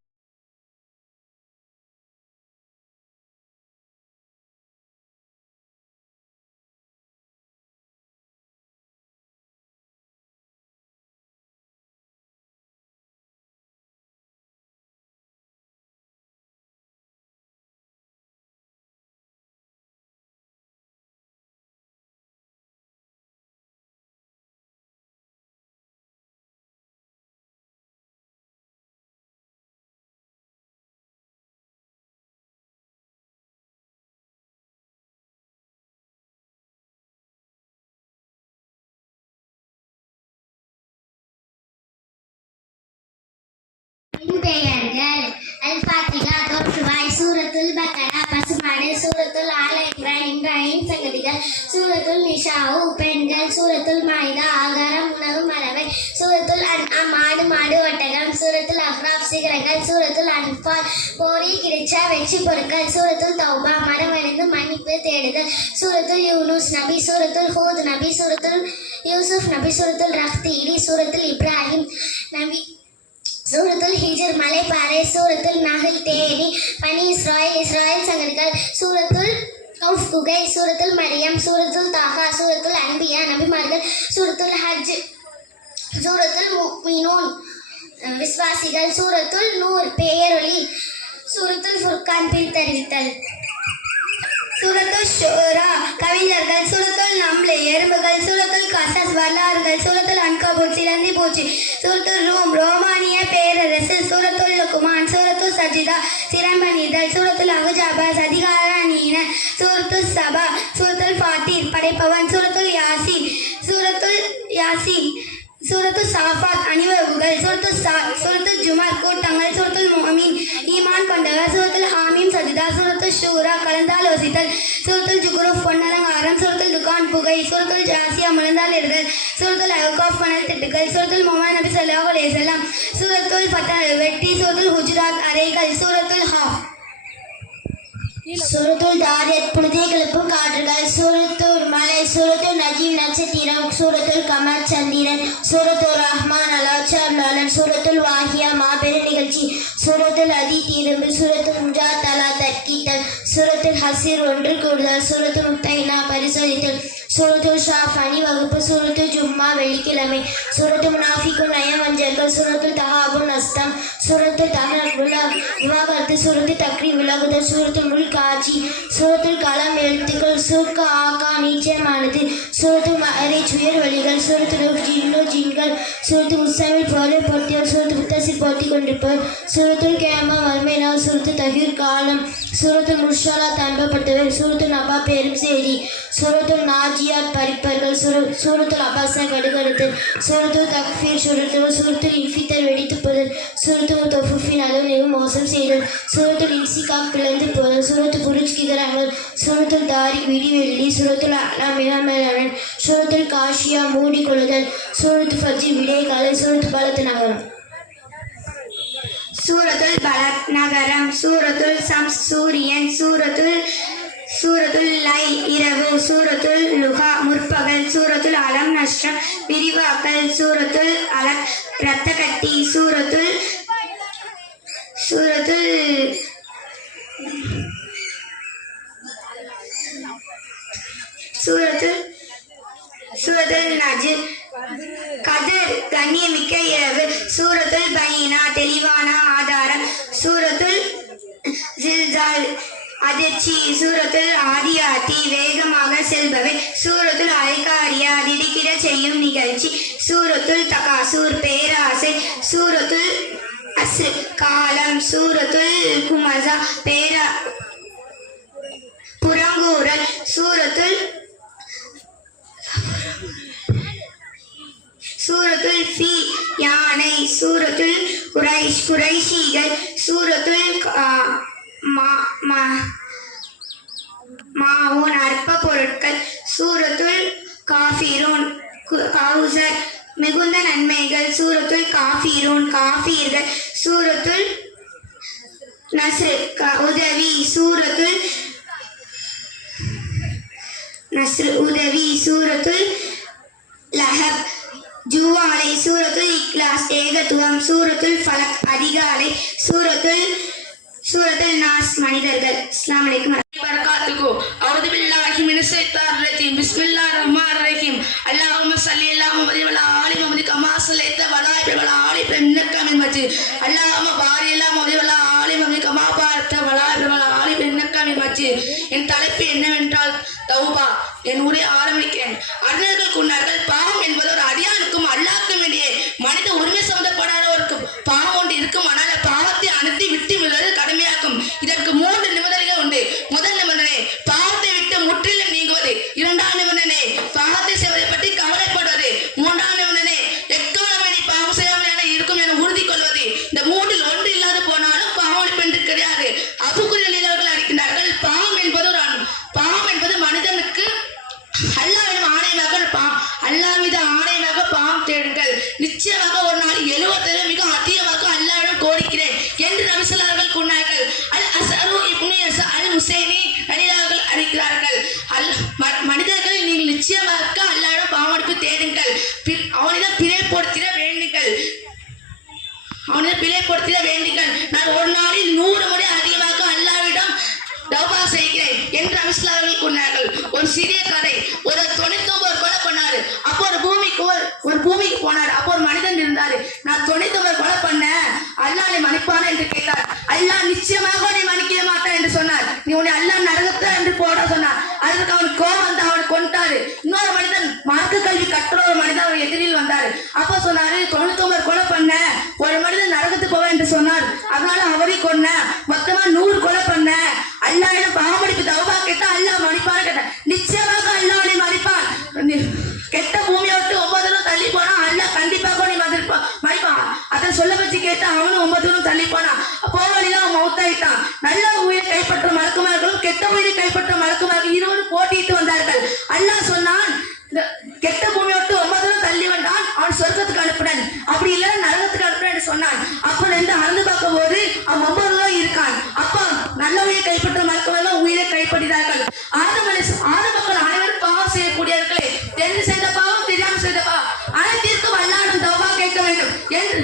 பெயர்கள் அல்-ஃபாத்திஹா, தொற்றுவாய், சூரத்துல் பக்கரா, பசுமாடு, சூரத்துல் ஆல இம்ரான் சங்கதிகள், சூரத்துல் நிஷாவு பெண்கள், சூரத்துல் மாயிதா ஆகாரம் உணவு மரபை, சூரத்துல் அன்ஆம் மாடு ஒட்டகம், சூரத்துல் அஹ்ராஃப் சிகரங்கள், சூரத்துல் அன்ஃபால் போரில் கிடைச்ச வெற்றி பொருட்கள், சூரத்துல் தௌபா மரமடைந்து மன்னிப்பு தேடுதல், சூரத்துல் யூனுஸ் நபி, சூரத்துல் ஹூத் நபி, சூரத்துல் யூசுப் நபி, சூரத்துல் ரஹ்தீரி, சூரத்துல் இப்ராஹிம் நபி, சூரத்துல் ஹிஜர் மலைப்பாறை, சூரத்துல் நஹல் தேனி, பனி இஸ்ராயல் சங்கதிகள், சூரத்துல் கௌஃப் குகை, சூரத்துல் மரியம், சூரத்துல் தாஹா, சூரத்துல் அன்பியா நபிமார்கள், சூரத்துல் ஹஜ், சூரத்துல் முஃமினூன் விஸ்வாசிகள், சூரத்துல் நூர் பெயரொளி, சூரத்துல் ஃபுர்கான் பிரித்தறிவித்தல், சூரத்துல் ஷூரா கவிஞர்கள், சூரத்துல் நம்ல் எறும்புகள், சூரத்துல் கசஸ் வரலாறுகள், சூரத்துல் அன்கபூத் சிலந்தி பூச்சி, சூரத்துல் ரூம் ரோமானிய பேரரசு, சூரத்துல் லுக்மான், சூரத்துல் சஜிதா சிரம்பணிதல், சூரத்துல் அகுஜாபாஸ் அதிகார அணியினர், சூரத்துல் சபா, சூரத்துல் ஃபாத்தீர் படைப்பவன், சூரத்துல் யாசின், சூரத்துல் சாஃபாத் அணிவகுகள், சூரத்துல் ஜுமர் கூட்டங்கள், சூரத்துல் முஅமின் ஈமான் கொண்டவர், சூரத்துல் ஹாமீம் சஜிதா, சூரத்துல் ஷூரா கலந்தாலோசித்தல், சூரத்துல் ஜுகுரூஃப் பொன்னலங்காரம், சூரத்துல் துகான் புகை, சூரத்துல் ஜாசியா முழந்தால் இடுதல், சூரத்துல் அஹ்காஃப் மணல் திட்டுகள், சூரத்துல் முஹம்மது நபி ஸல்லல்லாஹு அலைஹி வஸல்லம், சூரத்துல் ஃபத்ஹ் வெட்டி, சூரத்துல் ஹுஜராத் அறைகள், சூரத்துல் ஹாஃப், சூரத்துல் தாரியத் புழுதியை கிளப்பும் காற்றுகள், சூரத்துல் மலை, சூரத்துல் நஜீம் நட்சத்திரம், சூரத்துல் கமர் சந்திரன், சூரத்துல் ரஹ்மான் அலாச்சார்லாளன், சூரத்துல் வாஹியா மாபெரும் நிகழ்ச்சி, சூரத்துல் அதி தீரம்பு, சூரத்துல் முஜாதலா தற்கித்தல், சூரத்துல் ஹசீர் ஒன்று கூடுதல், சூரத்துல் முத்தைனா பரிசோதித்தல், சூரத்துல் ஷாஃப் அணிவகுப்பு, சூரத்துல் ஜும்மா வெள்ளிக்கிழமை, சூரத்துல் முனாஃபிகுன் நயவஞ்சர்கள், சூரத்துல் தஹாபுன் நஸ்தம், சூரத்துல் தஹர் விவாகரத்து, சூரத்துல் தக்ரீம் விலகுதல், சூரத்துல் முல்க் ஆட்சி, சூரத்துல் கலாம் எழுத்துக்கள், சூர்க ஆகா நிச்சயமானது, சூரத்துல் மஅரிஜ் உயர் வழிகள், சூரத்துல் ஜின்கள், சூரத்துல் முஸ்ஸமில் போல போட்டியவர், சூரத்துல் முத்தசில் போட்டி கொண்டிருப்பவர், சூரத்துல் கேமா வல்மைனா, சூரத்துல் தஹீர் காலம், சூரத்துல் முர்ஷலாத் அனுப்பப்பட்டவர், சூரத்துல் நபா பெரும் செய்தி, சூரத்துல் நாஜியாத் பறிப்பர்கள், சூரத்துல் அபாச கடுகடுத்தல், சூரத்துல் தக்ஃபீர் சூரத்துல் இன்ஃபித்தர் வெடித்து போதல், சூரத்துல் தொஃபுஃபின் அளவு மிக மோசம் செய்தல், சூரத்துல் இன்சிகாக் பிளந்து போதல், சூரத்துல் புருஜ் கிகரங்கள், சூரத்துல் தாரிக் விடிவெள்ளி, சூரத்துல் அலா மிகாமலன், சூரத்துல் காஷியா மூடிக்கொள்ளுதல், சூரத்துல் ஃபஜ்ர் விடைகாலை, சூரத்துல் பலத் நகரம், சூரத்துல் பலத் நகரம், சூரத்துல் சம்ஸ் சூரியன், சூரத்துல் லைல் இரவு, சூரத்துல் லுஹா முற்பகல், சூரத்துல் அலம் நஷ்ரம் விரிவாக்கல், சூரத்துல் அலக் இரத்த கட்டி, சூரத்துல் நஜ்ம் கதிர் கண்ணியமிக்க இரவு, சூரத்துல் பைனா தெளிவான ஆதாரம், சூரத்துல் ஜில்சால் அதிர்ச்சி, சூரத்துல் ஆதியாத்தி வேகமாக செல்பவை, சூரத்துல் அல்காரியா திடுக்கிட செய்யும் நிகழ்ச்சி, சூரத்துல் தகாசூர் பேராசை, சூரத்துல் அஸ்ர் காலம், சூரத்துல் குமசா புறங்கூறல், சூரத்துல் ஃபீ யானை, சூரத்துல் குரைஷிகள், சூரத்துல் மாவுன் அற்ப பொருட்கள், சூரத்துல் காஃபிரூன் கௌசர் மிகுந்த நன்மைகள், சூரத்துல் காஃபிரூன் காஃபீர்கள், சூரத்துல் நஸ்ர் உதவி, சூரத்துல் நஸ்ர் உதவி, சூரத்துல் லஹப் ஜூவாலை, சூரத்துல் இக்லாஸ் ஏகத்துவம், சூரத்துல் ஃபலக் அதிகாலை, சூரத்துல் நாஸ் மனிதர்கள். அஸ்ஸலாமு அலைக்கும் வரகாத்துஹு. அஊது பில்லாஹி மினஷ் ஷைத்தானிர் ரஜீம். பிஸ்மில்லாஹிர் ரஹ்மானிர் ரஹீம். அல்லாஹும்ம ஸல்லி அலா முஹம்மதி வ அலா ஆலி முஹம்மதி கமா ஸல்லைத வ அலா இப்ராஹீம் வ அலா ஆலி இப்ராஹீம் இன்னக ஹமீதும் மஜீத். அல்லாஹும்ம பாரிக் அலா முஹம்மதி வ அலா ஆலி முஹம்மதி கமா பாரக்த வ அலா இப்ராஹீம் வ அலா ஆலி இப்ராஹீம் இன்னக ஹமீதும் மஜீத். என் தலைப்பு என்னவென்றால் தௌபா. என் உரை ஆரம்பிக்கிறேன். அறிஞர்கள் கூறினார்கள், பாவம் என்பது ஒரு அடியானுக்கும் அல்லாஹ்வுக்கும் இடையே மனித உரிமை சம்பந்தப்படாதவருக்கும் பாவம் ஒன்று இருக்கும். ஆனால் பாவத்தை அனுப்பி விட்டு விடுவது கடுமையாக்கும். இதற்கு 3 நிபந்தனைகள் உண்டு. முதல் நிபந்தனை பாவத்தை விட்டு முற்றிலும் நீங்குவது. 2ஆம் நிபந்தனை பாவத்தை செய்வதை பற்றி கவலைப்படுவது. 3ஆம் நிபந்தனை எக்காலமே நீ பாவம் செய்யாமல் இருக்கும் என உறுதி கொள்வது. இந்த 3இல் ஒன்று இல்லாது போனாலும் பாவம் என்று கிடையாது. அபுகுரியல் அவர்கள் அளிக்கிறார்கள், பாவம் என்பது மனிதனுக்கு அல்லாஹ்வின் ஆணையாக பாவம் தேடுங்கள். நிச்சயமாக ஒரு நாள் 70 மிக அதிகமாக அல்லாஹ்விடம் கோரிக்கிறேன் என்று நபி ஸல்லல்லாஹு அலைஹி வஸல்லம் கூறினார்கள். அல்-அஸ்அரு இப்னு அல் ஹுசைனி ரலியல்லாஹு அறிக்கிறார்கள், மனிதர்கள் நீங்கள் நிச்சயமாக அல்லாஹ்விடம் பாவமன்னிப்பு தேடுங்கள், அவனிடம் பிழை பொறுத்திட வேண்டுங்கள். நான் ஒரு நாளில் 100 முறை அதிகமாக அல்லாஹ்விடம் தௌபா செய்கிறேன் என்று நபி ஸல்லல்லாஹு அலைஹி வஸல்லம் கூறினார்கள். ஒரு சிறிய கதை. ஒரு 99 கொலை பண்ணாரு. அப்போ ஒரு பூமிக்கு போனார். அப்போ ஒரு மனிதன் இருந்தாரு. நான் 99 கொலை பண்ணேன், அல்லாஹ் நீ மன்னிப்பானா என்று கேட்டார். அல்லாஹ் நிச்சயமாக நீ மன்னிக்க மாட்டான் என்று சொன்னார். நீ உன்னை அல்லாஹ் நரகத்தை என்று போட சொன்னார். அதுக்கு அவனுக்கு கோபம் வந்து அவனை கொண்டாரு. இன்னொரு மனிதன் மார்க்க கல்வி கற்ற ஒரு மனிதன் அவர் எதிரில் வந்தாரு. அப்போ சொன்னாரு, 99 கொலை பண்ண ஒரு மனிதன் நரகத்துக்கு போவேன் என்று சொன்னார். அதனால அவரை கொன்ன. மொத்தமா 100 கொலை பண்ண. அல்லாஹ்விடம் பாவமன்னிப்பு தௌபா கேட்டா அல்லாஹ் மன்னிப்பான்னு கேட்டார். நிச்சயமாக அல்லாஹ் நீ மன்னிப்பான். கெட்ட பூமியை விட்டு 9 தூரம் தள்ளி போனா அல்லாஹ் கண்டிப்பாக நீ மன்னிப்பான். அதை சொல்ல வச்சு கேட்டா அவனும் 9 தூரம் தள்ளி போனான். போவழிதான் அவன் மௌத்தாயிட்டான். நல்ல உயிரை கைப்பற்றும் மலக்குமார்களும் கெட்ட உயிரை பற்றும் மலக்குமார்கள் இருவரும் போட்டியிட்டு வந்தார்கள். அல்லாஹ் சொன்னான், கெட்ட பூமியை விட்டு 9 தூரம் தள்ளி அல்லாஹ்வை கைப்பற்ற மறக்கவர்கள் உயிரை கைப்பற்றினார்கள். ஆதம் மக்கள் அனைவரும் பாவம் செய்யக்கூடியவர்களே, தெரிந்து செய்த பாவம், தெரியாமல் செய்த பாவம் அனைத்திற்கும் அல்லாஹ்விடம் தௌபா கேட்க வேண்டும் என்று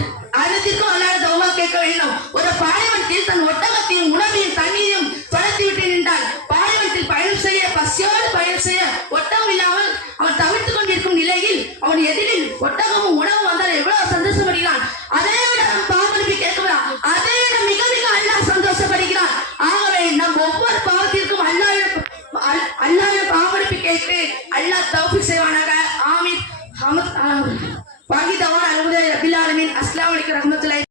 ஒரு பாலைவனத்தில் தன் ஒட்டகத்தையும் உணவையும் தண்ணீரையும் தொலைத்து விட்டு நின்றால், பாலைவனத்தில் பயணம் செய்ய பசியோடு பயணம் செய்ய ஒட்டகம் இல்லாமல் அவன் தவிர்த்துக் கொண்டிருக்கும் நிலையில் அவன் எதிரில் ஒட்டகமும் உணவும் வந்தால் எவ்வளவு சந்தோஷப்படுகிறான். அதை விட நம் பாவமன்னிப்பு கேட்கிறான், அதை விட மிக மிக அல்லாஹ் சந்தோஷப்படுகிறான். ஆகவே நம் ஒவ்வொரு பாவத்திற்கும் அல்லாஹ் பாவமன்னிப்பு கேட்டு அல்லாஹ் தௌஃபீக் செய்வானாக. ஆமீன். வாங்கிதவான் அல்ஹம்துலில்லாஹி ரப்பில் ஆலமீன். அஸ்ஸலாமு அலைக்கும் வரஹ்மத்துல்லாஹி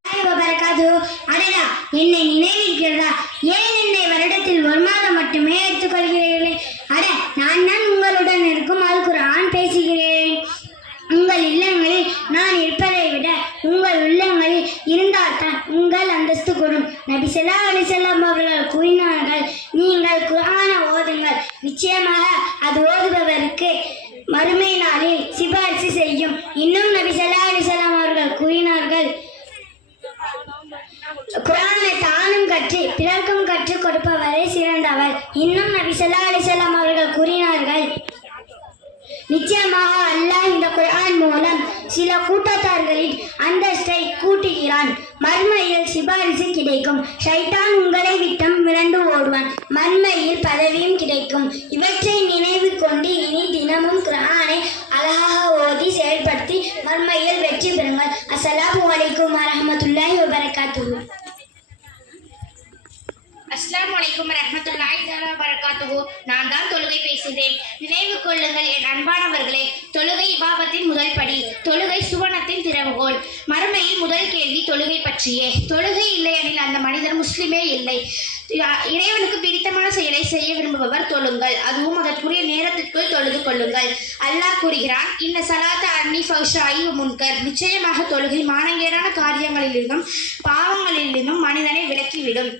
அடடா, என்னை நினைவிருக்கிறதா? ஏன் என்னை வருடத்தில் ஒரு மாதம் மட்டுமே எடுத்துக்கொள்கிறீர்களே? அட, நான் தான் உங்களுடன் இருக்கும் அல் குர்ஆன் பேசுகிறேன். உங்கள் இல்லங்களில் நான் இருப்பதை விட உங்கள் உள்ளங்களில் இருந்தால்தான் உங்கள் அந்தஸ்து கூடும். நபி ஸல்லல்லாஹு அலைஹி வஸல்லம் அவர்கள் கூறினார்கள், நீங்கள் குர்ஆனை ஓதுங்கள், நிச்சயமாக அது ஓதுபவருக்கு மறுமை நாளில் சிபாரிசு செய்யும். இன்னும் நபி ஸல்லல்லாஹு அலைஹி வஸல்லம் அவர்கள் கூறினார்கள், குர்ஆனை தானும் கற்று பிறர்க்கும் கற்றுக் கொடுப்பவரே சிறந்தவர். இன்னும் நபி ஸல்லல்லாஹு அலைஹி வஸல்லம் அவர்கள் கூறினார்கள், நிச்சயமாக அல்லாஹ் இந்த குர்ஆன் மூலம் சில கூட்டத்தார்களின் அந்தஸ்தை கூட்டுகிறான். மர்மையில் சிபாரிசு கிடைக்கும். ஷைத்தான் உங்களை விட்டம் விரண்டு ஓடுவான். மர்மையில் பதவியும் கிடைக்கும். இவற்றை நினைவு கொண்டு இனி தினமும் குர்ஆனை அழகாக ஓதி செயல்படுத்தி மர்மையில் வெற்றி பெறுங்கள். அஸ்ஸலாமு அலைக்கும் வரஹ்மத்துல்லாஹி வபரகாத்துஹு. அஸ்ஸலாமு அலைக்கும் வரஹ்மத்துல்லாஹி தஆலா வபரகாத்துஹு. நான் தான் தொழுகை பேசுகிறேன். நினைவு கொள்ளுங்கள் என் அன்பானவர்களே, தொழுகை இபாதத்தின் முதல் படி. தொழுகை சுவனத்தின் திறவுகோல். மறுமையில் முதல் கேள்வி தொழுகை பற்றியே. தொழுகை இல்லையெனில் அந்த மனிதர் முஸ்லிமே இல்லை. இறைவனுக்கு பிடித்தமான செயலை செய்ய விரும்புபவர் தொழுங்கள், அதுவும் அதற்குரிய நேரத்திற்குள் தொழுது கொள்ளுங்கள். அல்லாஹ் கூறுகிறான், இன்ன ஸலாத்த அன்னி ஃபஹ்ஷாஇ வ முன்கர். நிச்சயமாக தொழுகை மானங்கேடான காரியங்களிலிருந்தும் பாவங்களிலிருந்தும் மனிதனை விலக்கிவிடும்.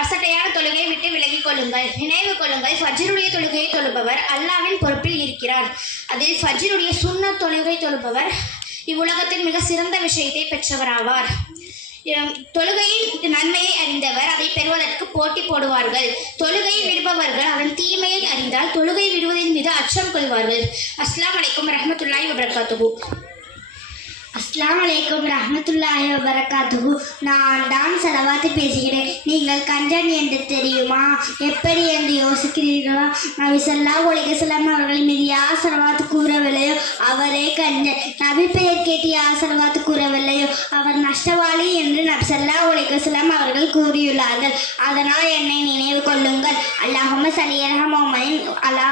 அசட்டையான தொழுகையை விட்டு விலகிக் கொள்ளுங்கள். நினைவு கொள்ளுங்கள், ஃபஜ்ருடைய தொழுகையை தொழுபவர் அல்லாஹ்வின் பொறுப்பில் இருக்கிறார். அதில் ஃபஜ்ருடைய சுன்னத் தொழுகை தொழுபவர் இவ்வுலகத்தில் மிக சிறந்த விஷயத்தை பெற்றவராவார். தொழுகையின் நன்மையை அறிந்தவர் அதை பெறுவதற்கு போட்டி போடுவார்கள். தொழுகையை விடுபவர்கள் அதன் தீமையை அறிந்தால் தொழுகை விடுவதன் மீது அச்சம் கொள்வார்கள். அஸ்ஸலாமு அலைக்கும் வரஹ்மத்துல்லாஹி வபரகாத்துஹு. அஸ்ஸலாமு அலைக்கும் ரஹ்மத்துல்லாஹி வபரகாத்துஹு. நான் தான் ஸலவாத்து பேசுகிறேன். நீங்கள் கஞ்சன் என்று தெரியுமா? எப்படி என்று யோசிக்கிறீர்களா? நபி ஸல்லல்லாஹு அலைஹி வஸல்லம் அவர்கள் மீது யார் ஸலவாத்து கூறவில்லையோ அவரே கஞ்சன். நபி பெயர் கேட்டு யார் ஸலவாத்து கூறவில்லையோ அவர் நஷ்டவாளி என்று நபி ஸல்லல்லாஹு அலைஹி வஸல்லம் அவர்கள் கூறியுள்ளார்கள். அதனால் என்னை நினைவு கொள்ளுங்கள். அல்லாஹும்ம ஸல்லி அலா முஹம்மதின் அலா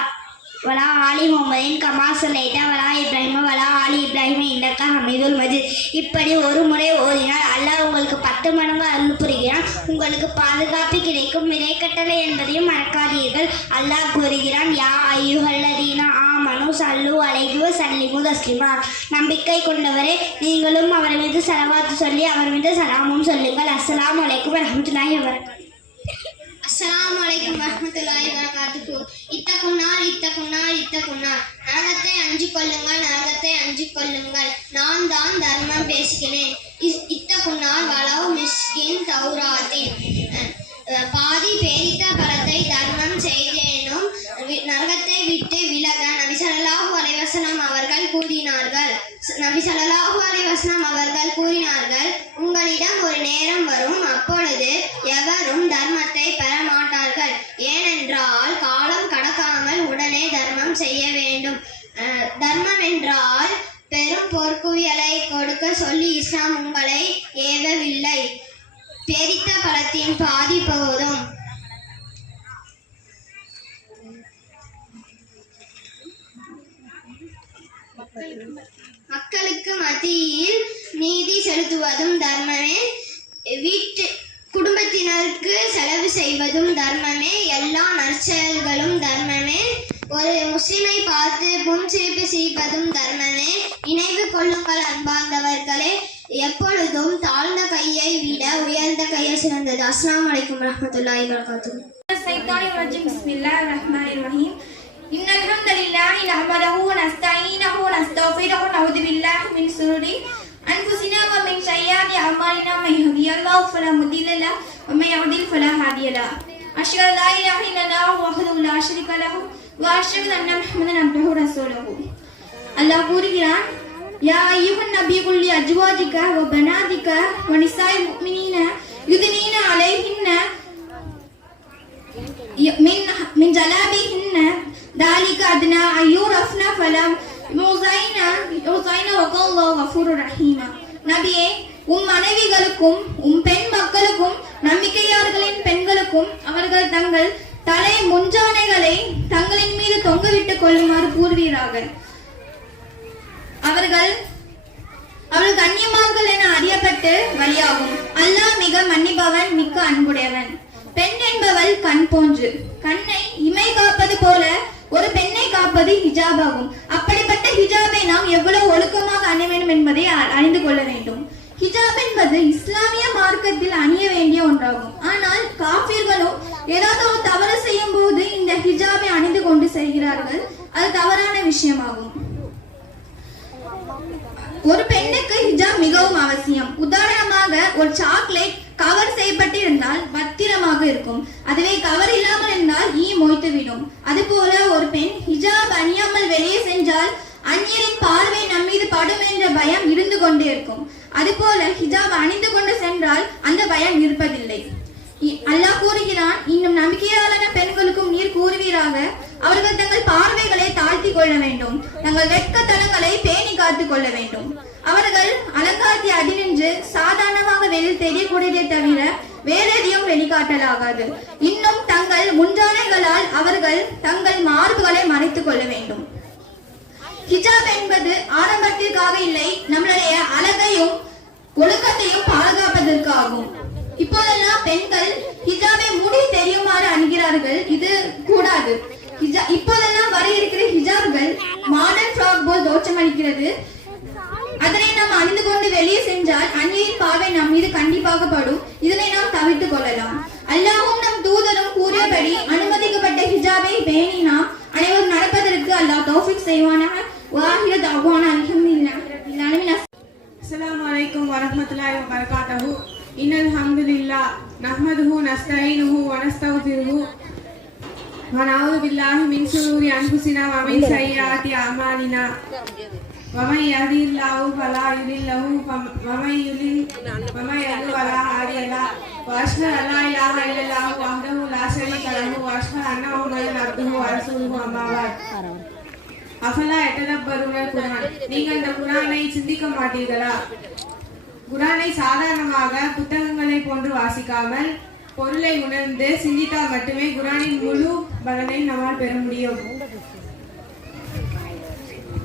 வலா ஆலி முஹம்மதின் கமா ஸல்லைத வலா இப்ராஹிம வலா ஆலி இப்ராஹிம இன்னக ஹமீதுல் மஜீத். இப்படி ஒரு முறை ஓதினால் அல்லாஹ் உங்களுக்கு 10 மடங்கு அருள் புரிகிறான். உங்களுக்கு பாதுகாப்பு கிடைக்கும். விரைக்கட்டளை என்பதையும் மறக்காதீர்கள். அல்லாஹ் கூறுகிறான், யா அய்யுஹல்லதீன ஆமனு ஸல்லு அலைஹி வ ஸல்லிமு தஸ்லீமா. நம்பிக்கை கொண்டவரே, நீங்களும் அவர் மீது ஸலவாத்து சொல்லி அவர் மீது சலாமும் சொல்லுங்கள். அஸ்ஸலாமு அலைக்கும் வரஹ்மத்துல்லாஹி வபரகாத்துஹு. அஸ்ஸலாமு அலைக்கும் வரஹ்மத்துல்லாஹி வபரகாத்துஹு. இத்தகுன்னார் இத்தகுன்னார் இத்தகுன்னார். நரகத்தை அஞ்சிக் கொள்ளுங்கள், நரகத்தை அஞ்சிக் கொள்ளுங்கள். நான் தான் தர்மம் பேசுகிறேன். இத்தகுன்னார் வலவ் மிஸ்கின் தௌராத்தின். பாதி பேரித்த பழத்தை தர்மம் செய்தேனும் நரகத்தை விட்டு விலக நபி ஸல்லல்லாஹு அலைஹி வஸல்லம் அவர்கள் கூறினார்கள். உங்களிடம் ஒரு நேரம் வரும், அப்பொழுது எவரும் தர்மத்தை பெற மாட்டார்கள். ஏனென்றால் காலம் கடக்காமல் உடனே தர்மம் செய்ய வேண்டும். தர்மம் என்றால் பெரும் பொற்குவியலை கொடுக்க சொல்லி இஸ்லாம் உங்களை ஏவவில்லை. பெரித்த பழத்தின் பாதி போதும். மக்களுக்கு மத்தியில் நீதி செலுத்துவதும் தர்மமே. குடும்பத்தினருக்கு செலவு செய்வதும் தர்மமே. எல்லா நற்செயல்களும் தர்மமே. ஒரு முஸ்லிமை பார்த்து புன்சிரிப்பு சிரிப்பதும் தர்மமே. நினைவு கொள்ளுங்கள் அன்பார்ந்தவர்களே, எப்பொழுதும் தாழ்ந்த கையை விட உயர்ந்த கையை சிறந்தது. அஸ்ஸலாமு அலைக்கும் வரஹ்மத்துல்லாஹி வபரகாத்துஹு. பிஸ்மில்லாஹிர் ரஹ்மானிர் ரஹீம். இன்னல் ஹம்தலில்லாஹி நஹ்மதுஹு வ நஸ்தஈனுஹு வ நஸ்தக்ஃபிருஹு வ நஊது பில்லாஹி மின் ஷுரூரி أنفسنا ومن سيئات أعمالنا من يهده الله فلا مضل له ومن يضلل فلا هادي له أشهد أن لا إله إلا الله وحده لا شريك له وأشهد أن محمدا عبده ورسوله அல்லாஹ் கூறுகிறான் யா அய்யுஹன் நபி குல் லி அஜ்வாஜிக வ பனாதிக வ நிசாஇல் முஃமினீன யுத்னீன அலைஹின்ன மின் ஜலாபிஹின்ன தாலிக அத்னா அய்யுரஃப்னா ஃபலம் யுஸைனா வகல்லாஹு கஃபூருர் ரஹீம். நபியே, மனைவிகளுக்கும் பெண் மக்களுக்கும் நம்பிக்கையாளர்களின் பெண்களுக்கும் அவர்கள் தங்கள் தலை முஞ்சானைகளை தங்களின் மீது தொங்கவிட்டுக் கொள்ளுமாறு கூறுவீராக. அவர்கள் கண்ணியமார்கள் என அறியப்பட்டு வழியாகும். அல்லாஹ் மிக மன்னிப்பவன், மிக்க அன்புடையவன். பெண் என்பவள் கண் போன்று. கண்ணை இமை காப்பது போல ஒரு பெண்ணை காப்பது ஹிஜாப் ஆகும். அப்படிப்பட்ட ஹிஜாபை நாம் எவ்வளவு ஒழுக்கமாக அணிய வேண்டும் என்பதை அறிந்து கொள்ள வேண்டும். ஹிஜாப் என்பது இஸ்லாமிய மார்க்கத்தில் அணிய வேண்டிய ஒன்றாகும். ஆனால் காஃபிர்களும் ஏதாவது ஒரு தவறு செய்யும் போது இந்த ஹிஜாபை அணிந்து கொண்டு செல்கிறார்கள். அது தவறான விஷயமாகும். ஒரு பெண்ணுக்கு ஹிஜாப் மிகவும் அவசியம். உதாரணமாக, ஒரு சாக்லேட் கவர் செய்யப்பட்டு இருந்தால் பத்திரமாக இருக்கும். அதுவே கவர் இல்லாமல் இருந்தால் மொய்த்துவிடும். அதுபோல ஒரு பெண் ஹிஜாப் அணியாமல் வெளியே சென்றால் அந்நியரின் பார்வை நம்மீது படும் என்ற பயம் இருந்து கொண்டே இருக்கும். அதுபோல ஹிஜாப் அணிந்து கொண்டு சென்றால் அந்த பயம் இருப்பதில்லை. அல்லாஹ் கூறுகிறான், இன்னும் நம்பிக்கையாளரான பெண்களுக்கும் நீர் கூறுவீராக, அவர்கள் தங்கள் பார்வைகளை தாழ்த்தி கொள்ள வேண்டும், தங்கள் வெட்கத்தனங்களை பேணி காத்துக் கொள்ள வேண்டும். அவர்கள் அலங்காரத்தை அடிநின்று சாதாரணமாக வெளியில் தெரியக்கூடியதை தவிர வேற எதையும் வெளிக்காட்டலாகாது. இன்னும் தங்கள் முன்றானைகளால் அவர்கள் தங்கள் மார்புகளை மறைத்துக் கொள்ள வேண்டும். ஹிஜாப் என்பது ஆடம்பரத்திற்காக இல்லை, நம்மளுடைய அழகையும் ஒழுக்கத்தையும் பாதுகாப்பதற்காகும். இப்போதெல்லாம் பெண்கள் ஹிஜாபை மூடி தெரியுமாறு அணிகிறார்கள். இது கூடாது. இப்போதெல்லாம் வர இருக்கிற ஹிஜாப்கள் மாடர்ன் ஃப்ராக் போல் தோற்றமளிக்கிறது. அதனை நாம் அணிந்து கொண்டு வெளியே சென்றால் அந்நியரின் பார்வை நம் மீது கண்டிப்பாக படும். இதனை நாம் தவிர்த்துக் கொள்ளலாம். அல்லாஹ்வும் நம் தூதரும் கூறியபடி அனுமதிக்கப்பட்ட ஹிஜாபை பேணி நாம் அனைவரும் நடப்பதற்கு அல்லாஹ் தௌஃபீக் செய்வானாக. வாஹிர தஅவானா அல்ஹம்துலில்லாஹி ரப்பில் ஆலமீன். அஸ்ஸலாமு அலைக்கும் வரஹ்மத்துல்லாஹி வபரகாத்துஹு. இன்னல் ஹம்துலில்லாஹ் நஹ்மதுஹு நஸ்தஈனுஹு வ நஸ்தக்ஃபிருஹு வ நஊது பில்லாஹி மின் ஷுரூரி அன்ஃபுஸினா வ மின் ஸய்யிஆத்தி அமாலினா. வமன் யஹ்திஹில்லாஹு ஃபலா யுதில்லஹு வமன் யுதில் ஃபலா ஹாதிய லஹு. வ அஷ்ஹது அன் லா இலாஹ இல்லல்லாஹு வஹ்தஹு லா ஷரீக லஹு வ அஷ்ஹது அன்ன முஹம்மதன் அப்துஹு வ ரசூலுஹு. அம்மா பஅத். அஃபலா யததப்பருன குர்ஆன். நீங்கள் இந்த குர்ஆனை சிந்திக்க மாட்டீர்களா? குர்ஆனை சாதாரணமாக புத்தகங்களை போன்று வாசிக்காமல் பொருளை உணர்ந்து சிந்தித்தால் மட்டுமே குர்ஆனின் முழு பலனை நம்மால் பெற முடியும்.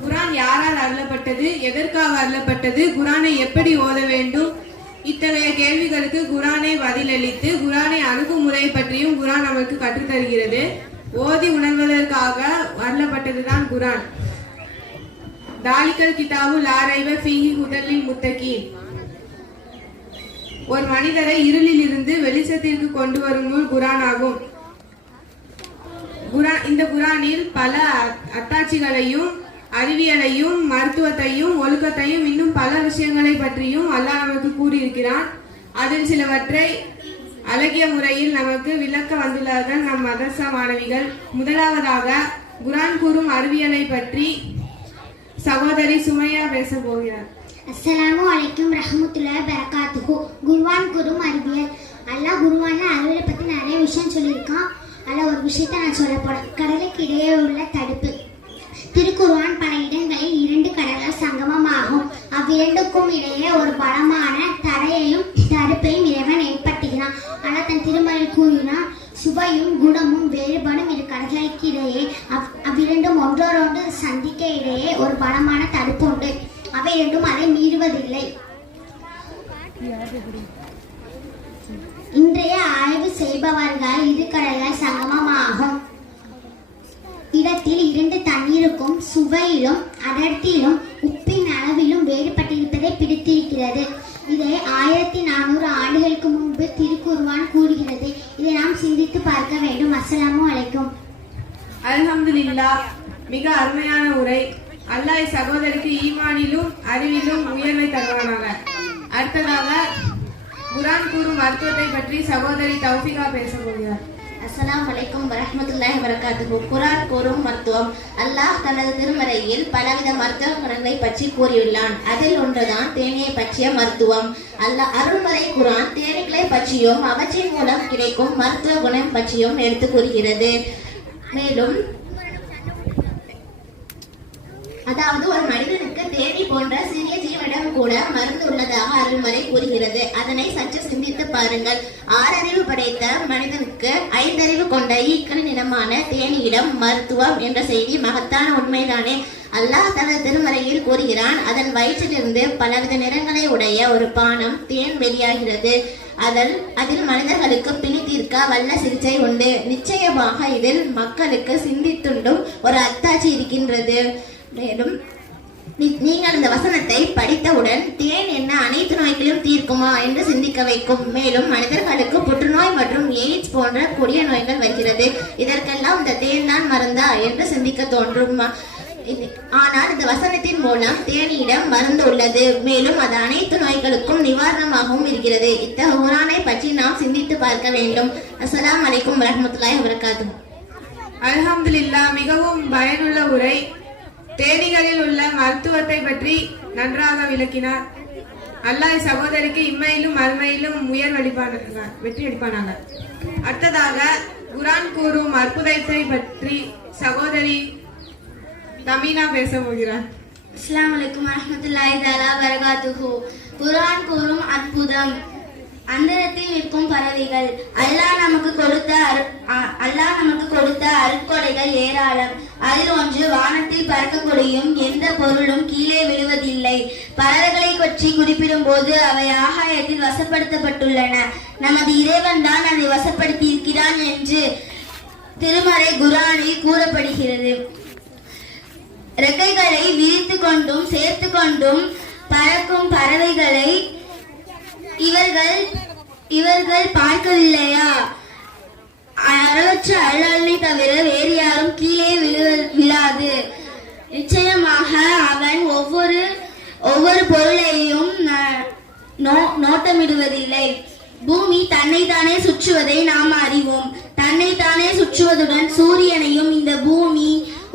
குர்ஆன் யாரால் அருளப்பட்டது, எதற்காக அருளப்பட்டது, குர்ஆனை எப்படி ஓத வேண்டும், இத்தகைய கேள்விகளுக்கு குர்ஆனை பதிலளித்து குர்ஆனை அணுகுமுறை பற்றியும் குர்ஆன் நமக்கு கற்றுத்தருகிறது. ஓதி உணர்வதற்காக அருளப்பட்டதுதான் குர்ஆன். தாலிகல் கிதாபு லா ரைப ஃபீஹி ஹுதல் லில் முத்தகீன். ஒரு மனிதரை இருளில் இருந்து வெளிச்சத்திற்கு கொண்டு வரும் நூல் குர்ஆன் ஆகும். இந்த குர்ஆனில் பல அத்தாட்சிகளையும் அறிவியலையும் மருத்துவத்தையும் ஒழுக்கத்தையும் இன்னும் பல விஷயங்களை பற்றியும் அல்லாஹ் நமக்கு கூறியிருக்கிறான். அதில் சிலவற்றை அழகிய முறையில் நமக்கு விளக்க வந்துள்ளார்கள் நம் மதரசா மாணவிகள். முதலாவதாக குர்ஆன் கூறும் அறிவியலை பற்றி சகோதரி சுமையா பேச போகிறார். அஸ்ஸலாமு அலைக்கும் ரஹ்மத்துல்லாஹி வபரகாத்துஹு. குர்ஆன் கூறும் அறிவியல். அல்லாஹ் குர்ஆன்ல அறிவியலை பத்தி நிறைய விஷயம் சொல்லியிருக்கான். அதில் ஒரு விஷயத்தை நான் சொல்ல போறேன். கடலுக்கு இடையே உள்ள தடுப்பு. திருக்குர்ஆன் பல இடங்களில் 2 கடல்கள் சங்கமமாகும். அவ்விரண்டுக்கும் இடையே ஒரு பலமான தடையையும் தடுப்பையும் இறைவன் ஏற்படுத்துகிறான். ஆனால் தன் திருமறையில் கூறினான், சுவையும் குணமும் வேறுபடும் 2 கடல்களுக்கு இடையே அவ்விரண்டும் ஒன்றோடொன்று சந்திக்க இடையே ஒரு பலமான தடுப்பு உண்டு. அவை இரண்டும் அதை மீறுவதில்லை. இன்றைய ஆய்வு செய்பவர்கள் 2 கடல்கள் சங்கமமாகும் இடத்தில் 2 தண்ணீருக்கும் சுவையிலும் அடர்த்தியிலும் உப்பின் அளவிலும் வேறுபட்டிருப்பதை பிடித்திருக்கிறது. இதை 1400 ஆண்டுகளுக்கு முன்பு திருக்குர்ஆன் கூறுகிறது. இதை நாம் சிந்தித்து பார்க்க வேண்டும். அஸ்ஸலாமு அலைக்கும். அல்ஹம்துலில்லாஹ். மிக அருமையான உரை. அல்லாஹ் சகோதரிக்கு ஈமானிலும் அறிவிலும் உயர்வை தருவானாக. அடுத்ததாக குர்ஆன் கூறும் மருத்துவத்தை பற்றி சகோதரி தௌஃபிகா பேச போகிறார். அஸ்ஸலாமு அலைக்கும் வரஹ்மத்துல்லாஹி வபரகாத்துஹு. குர்ஆன் கூறும் மருத்துவம். அல்லாஹ் தனது திருமறையில் பலவித மருத்துவ குணங்களை பற்றி கூறியுள்ளான். அதில் ஒன்றுதான் தேனியை பற்றிய மருத்துவம். அல்லாஹ் அருள்மறை குர்ஆன் தேனீக்களை பற்றியும் அவற்றின் மூலம் கிடைக்கும் மருத்துவ குணம் பற்றியும் எடுத்து கூறுகிறது. மேலும் அதாவது ஒரு மனிதனுக்கு தேனி போன்ற சிறிய ஜீவனிடம் கூட மருந்து உள்ளதாக அருள்மறை கூறுகிறது. அதனை சற்று சிந்தித்து பாருங்கள். 6 அறிவு படைத்த மனிதனுக்கு 5 அறிவு கொண்ட ஈக்கள் நிறமான தேனியிடம் மருத்துவம் என்ற செய்தி மகத்தான உண்மைதானே. அல்லாஹ் தனது திருமறையில் கூறுகிறான், அதன் வயிற்றிலிருந்து பலவித நிறங்களை உடைய ஒரு பானம் தேன் வெளியாகிறது. அதில் மனிதர்களுக்கு பிணி தீர்க்க வல்ல சிகிச்சை உண்டு. நிச்சயமாக இதில் மக்களுக்கு சிந்தித்துண்டும் ஒரு அத்தாட்சி இருக்கின்றது. மேலும் நீங்கள் இந்த வசனத்தை படித்தவுடன் தேன் என்ன அனைத்து நோய்களையும் தீர்க்குமா என்று சிந்திக்க வைக்கும். மேலும் மனிதர்களுக்கு புற்றுநோய் மற்றும் எய்ட்ஸ் போன்ற கொடிய நோய்கள் வருகிறது. இதற்கெல்லாம் இந்த தேன் தான் மருந்தா என்று சிந்திக்க தோன்றும். ஆனால் இந்த வசனத்தின் மூலம் தேனியிடம் மருந்து உள்ளது. மேலும் அது அனைத்து நோய்களுக்கும் நிவாரணமாகவும் இருக்கிறது. இத்தகைய குர்ஆனை பற்றி நாம் சிந்தித்து பார்க்க வேண்டும். அஸ்ஸலாமு அலைக்கும் வரஹ்மத்துல்லாஹி வபரகாத்துஹு. அல்ஹம்துலில்லாஹ். மிகவும் பயனுள்ள உரை. தேனீகளில் உள்ள மருத்துவத்தை பற்றி நன்றாக விளக்கினார். அல்லாஹ் சகோதரிக்கு இம்மையிலும் மறுமையிலும் வெற்றி அளிப்பானாங்க. அடுத்ததாக குர்ஆன் கூறும் அற்புதத்தை பற்றி சகோதரி தமினா பேச போகிறார். அஸ்ஸலாமு அலைக்கும் வரஹ்மத்துல்லாஹி தஆலா வபரகாத்துஹு. குர்ஆன் கூறும் அற்புதம். அந்தரத்தில் நிற்கும் பறவைகள். அல்லாஹ் நமக்கு கொடுத்த அருட்கொடைகள் ஏராளம். அதில் ஒன்று வானத்தில் பறக்கக்கூடியும் எந்த பொருளும் கீழே விழுவதில்லை. பறவைகளை பற்றி குறிப்பிடும் போது அவை ஆகாயத்தில் வசப்படுத்தப்பட்டுள்ளன. நமது இறைவன் தான் அதை வசப்படுத்தி இருக்கிறான் என்று திருமறை குர்ஆனில் கூறப்படுகிறது. ரெக்கைகளை விரித்து கொண்டும் சேர்த்து கொண்டும் பறக்கும் பறவைகளை இவர்கள் பார்க்கவில்லையா? அளவற்ற அல்லாஹ்வை தவிர வேறு யாரும் கீழே விழாது. நிச்சயமாக அவன் ஒவ்வொரு பொருளையும் நோட்டமிடுவதில்லை. பூமி தன்னைத்தானே சுற்றுவதை நாம் அறிவோம். தன்னைத்தானே சுற்றுவதுடன் சூரியனையும் இந்த பூமி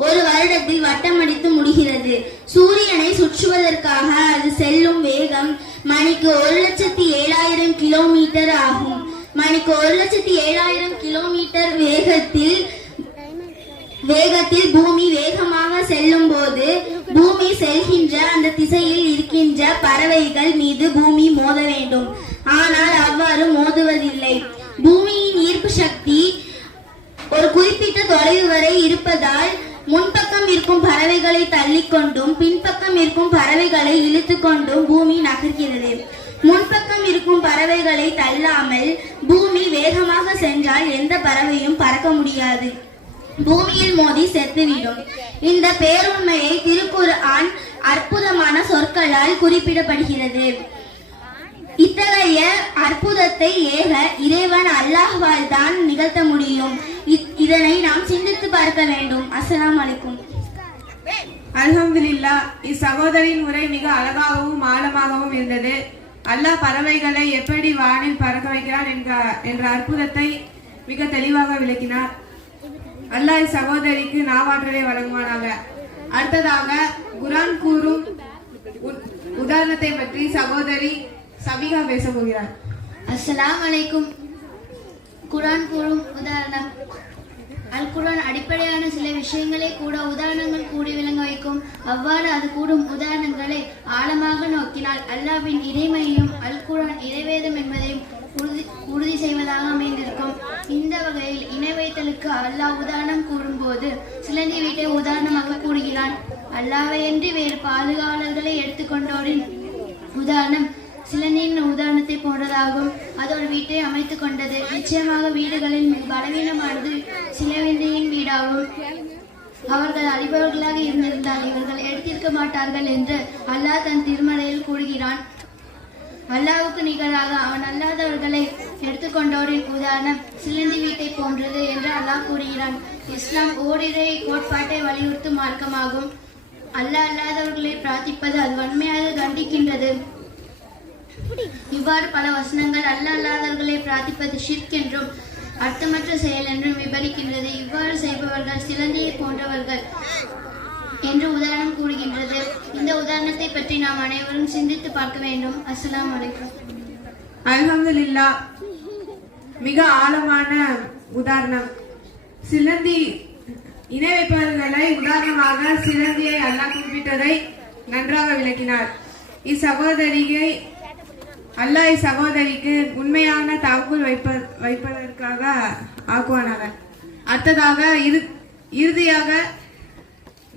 ஒரு வருடத்தில் வட்டமடித்து முடிகிறது. சூரியனை சுற்றுவதற்காக அது செல்லும் வேகம் மணிக்கு 1,07,000 கிலோமீட்டர் ஆகும். மணிக்கு 1,07,000 கிலோமீட்டர் வேகத்தில் பூமி வேகமாக செல்லும் போது பூமி செல்கின்ற அந்த திசையில் இருக்கின்ற பறவைகள் மீது பூமி மோத வேண்டும். ஆனால் அவ்வாறு மோதுவதில்லை. பூமியின் ஈர்ப்பு சக்தி ஒரு குறிப்பிட்ட தொலைவு வரை இருப்பதால் முன்பக்கம் இருக்கும் பறவைகளை தள்ளிக்கொண்டும் பின்பக்கம் இருக்கும் பறவைகளை இழுத்து கொண்டும் பூமி நகர்கிறது. முன்பக்கம் இருக்கும் பறவைகளை தள்ளாமல் பூமி வேகமாக சென்றால் எந்த பறவையும் பறக்க முடியாது. பூமியில் மோதி செத்துவிடும். இந்த பேருண்மையை திருக்குர்ஆன் அற்புதமான சொற்களால் குறிப்பிடப்படுகிறது. இத்தகைய அற்புதத்தை ஏக இறைவன் அல்லாஹ்வால் தான் நிகழ்த்த முடியும். இதனை நாம் சிந்தித்து பார்க்க வேண்டும். அஸ்ஸலாமு அலைக்கும். அல்ஹம்துலில்லாஹ். இச்சகோதரின் உரை மிக அழகாகவும் ஆழமாகவும் இருந்தது. அல்லாஹ் பறவைகளை எப்படி வானில் பறக்க வைக்கிறான் என்ற அற்புதத்தை மிக தெளிவாக விளக்கினார். அல்லாஹ் சகோதரிக்கு நாவாற்றலை வழங்குவானாக. அடுத்ததாக குர்ஆன் கூறும் உதாரணத்தை பற்றி சகோதரி சபிகா பேச போகிறார். அஸ்ஸலாமு அலைக்கும். குர்ஆன் கூறும் உதாரணம். அல் குர்ஆன் அடிப்படையான சில விஷயங்களை கூட உதாரணங்கள் கூடி விளங்க வைக்கும். அவ்வாறு அது கூடும் உதாரணங்களை ஆழமாக நோக்கினால் அல்லாஹ்வின் இறைமையும் அல் குர்ஆன் இறைவேதம் என்பதையும் உறுதி செய்வதாக அமைந்திருக்கும். இந்த வகையில் இணை வைத்தலுக்கு அல்லாஹ் உதாரணம் கூறும்போது சிலந்தி வீட்டை உதாரணமாக கூறுகிறான். அல்லாஹ்வையன்றி வேறு பாதுகாவலர்களை எடுத்துக்கொண்டோரின் உதாரணம் சிலந்தியின் உதாரணத்தை போன்றதாகும். அது ஒரு வீட்டை அமைத்துக் கொண்டது. நிச்சயமாக வீடுகளில் மிக பலவீனமானது சிலந்தியின் வீடாகும். அவர்கள் அழிபவர்களாக இருந்திருந்தால் இவர்கள் எடுத்திருக்க மாட்டார்கள் என்று அல்லாஹ் தன் திருமறையில் கூறுகிறான். அல்லாஹ்வுக்கு நிகராக அவன் அல்லாதவர்களை எடுத்துக்கொண்டோரின் உதாரணம் சிலந்தி வீட்டை போன்றது என்று அல்லாஹ் கூறுகிறான். இஸ்லாம் ஓரிரை கோட்பாட்டை வலியுறுத்தும் மார்க்கமாகும். அல்லாஹ் அல்லாதவர்களை பிரார்த்திப்பது அது வன்மையாக தண்டிக்கின்றது. இவ்வாறு பல வசனங்கள் அல்லாஹ் அல்லாதவர்களை பிரார்த்திப்பது ஷிர்க் என்றும் அர்த்தமற்ற செயல் என்றும் விவரிக்கின்றது. இவ்வாறு செய்பவர்கள் சிலந்தியை போன்றவர்கள் என்று உதாரணம் கூறுகின்றது. இந்த உதாரணத்தை பற்றி நாம் அனைவரும் சிந்தித்து பார்க்க வேண்டும். அஸ்ஸலாமு அலைக்கும். அல்ஹம்துலில்லாஹ். மிக ஆழமான உதாரணம். சிலந்தி இணை வைப்பவர்களை உதாரணமாக சிலந்தியை அல்லாஹ் குறிப்பிட்டதை நன்றாக விளக்கினார். அல்லாஹ் இச்சகோதரிக்கு உண்மையான தவக்குல் வைப்பதற்காக ஆக்குவானாக. அடுத்ததாக இறுதியாக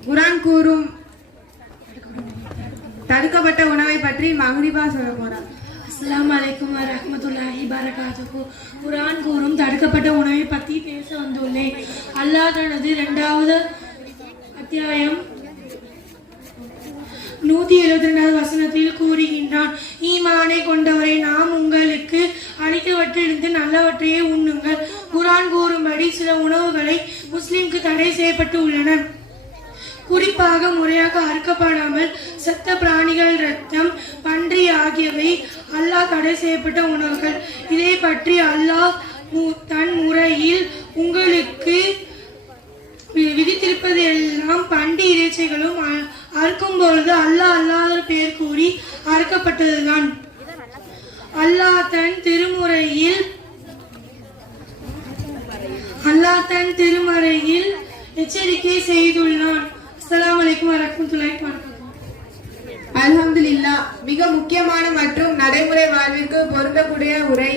குர்ஆன் கூறும் தடுக்கப்பட்ட உணவை பற்றி மஹ்ரிபா சொல்ல போறார். அஸ்ஸலாமு அலைக்கும் வரஹ்மத்துல்லாஹி பரகாத்துஹு. குர்ஆன் கூறும் தடுக்கப்பட்ட உணவை பற்றி பேச வந்துள்ளேன். அல்லாஹ் தனது 2வது அத்தியாயம் 172வது வசனத்தில் கூறுகின்றான், ஈமானை கொண்டவரை நாம் உங்களுக்கு அளித்தவற்றிலிருந்து நல்லவற்றையே உண்ணுங்கள். குர்ஆன் கூறும்படி சில உணவுகளை முஸ்லிம்க்கு தடை செய்யப்பட்டு உள்ளன. குறிப்பாக முறையாக அறுக்கப்படாமல் செத்த பிராணிகள், இரத்தம், பன்றி ஆகியவை அல்லாஹ் தடை செய்யப்பட்ட உணவுகள். இதை பற்றி அல்லாஹ் தன் முறையில் உங்களுக்கு விதித்திருப்பது எல்லாம் பன்றி இறைச்சிகளும் அறுக்கும் பொழுது அல்லாஹ் அல்லாத பெயர் கூறி அறுக்கப்பட்டதுதான். அல்லாஹ் தன் திருமறையில் எச்சரிக்கை செய்துள்ளான். அஸ்ஸலாமு அலைக்கும் வரஹ்மத்துல்லாஹி வபரகாத்துஹு. அல்ஹம்துலில்லாஹ். மிக முக்கியமான மற்றும் நடைமுறை வாழ்விற்கு பொருந்தக்கூடிய உரை.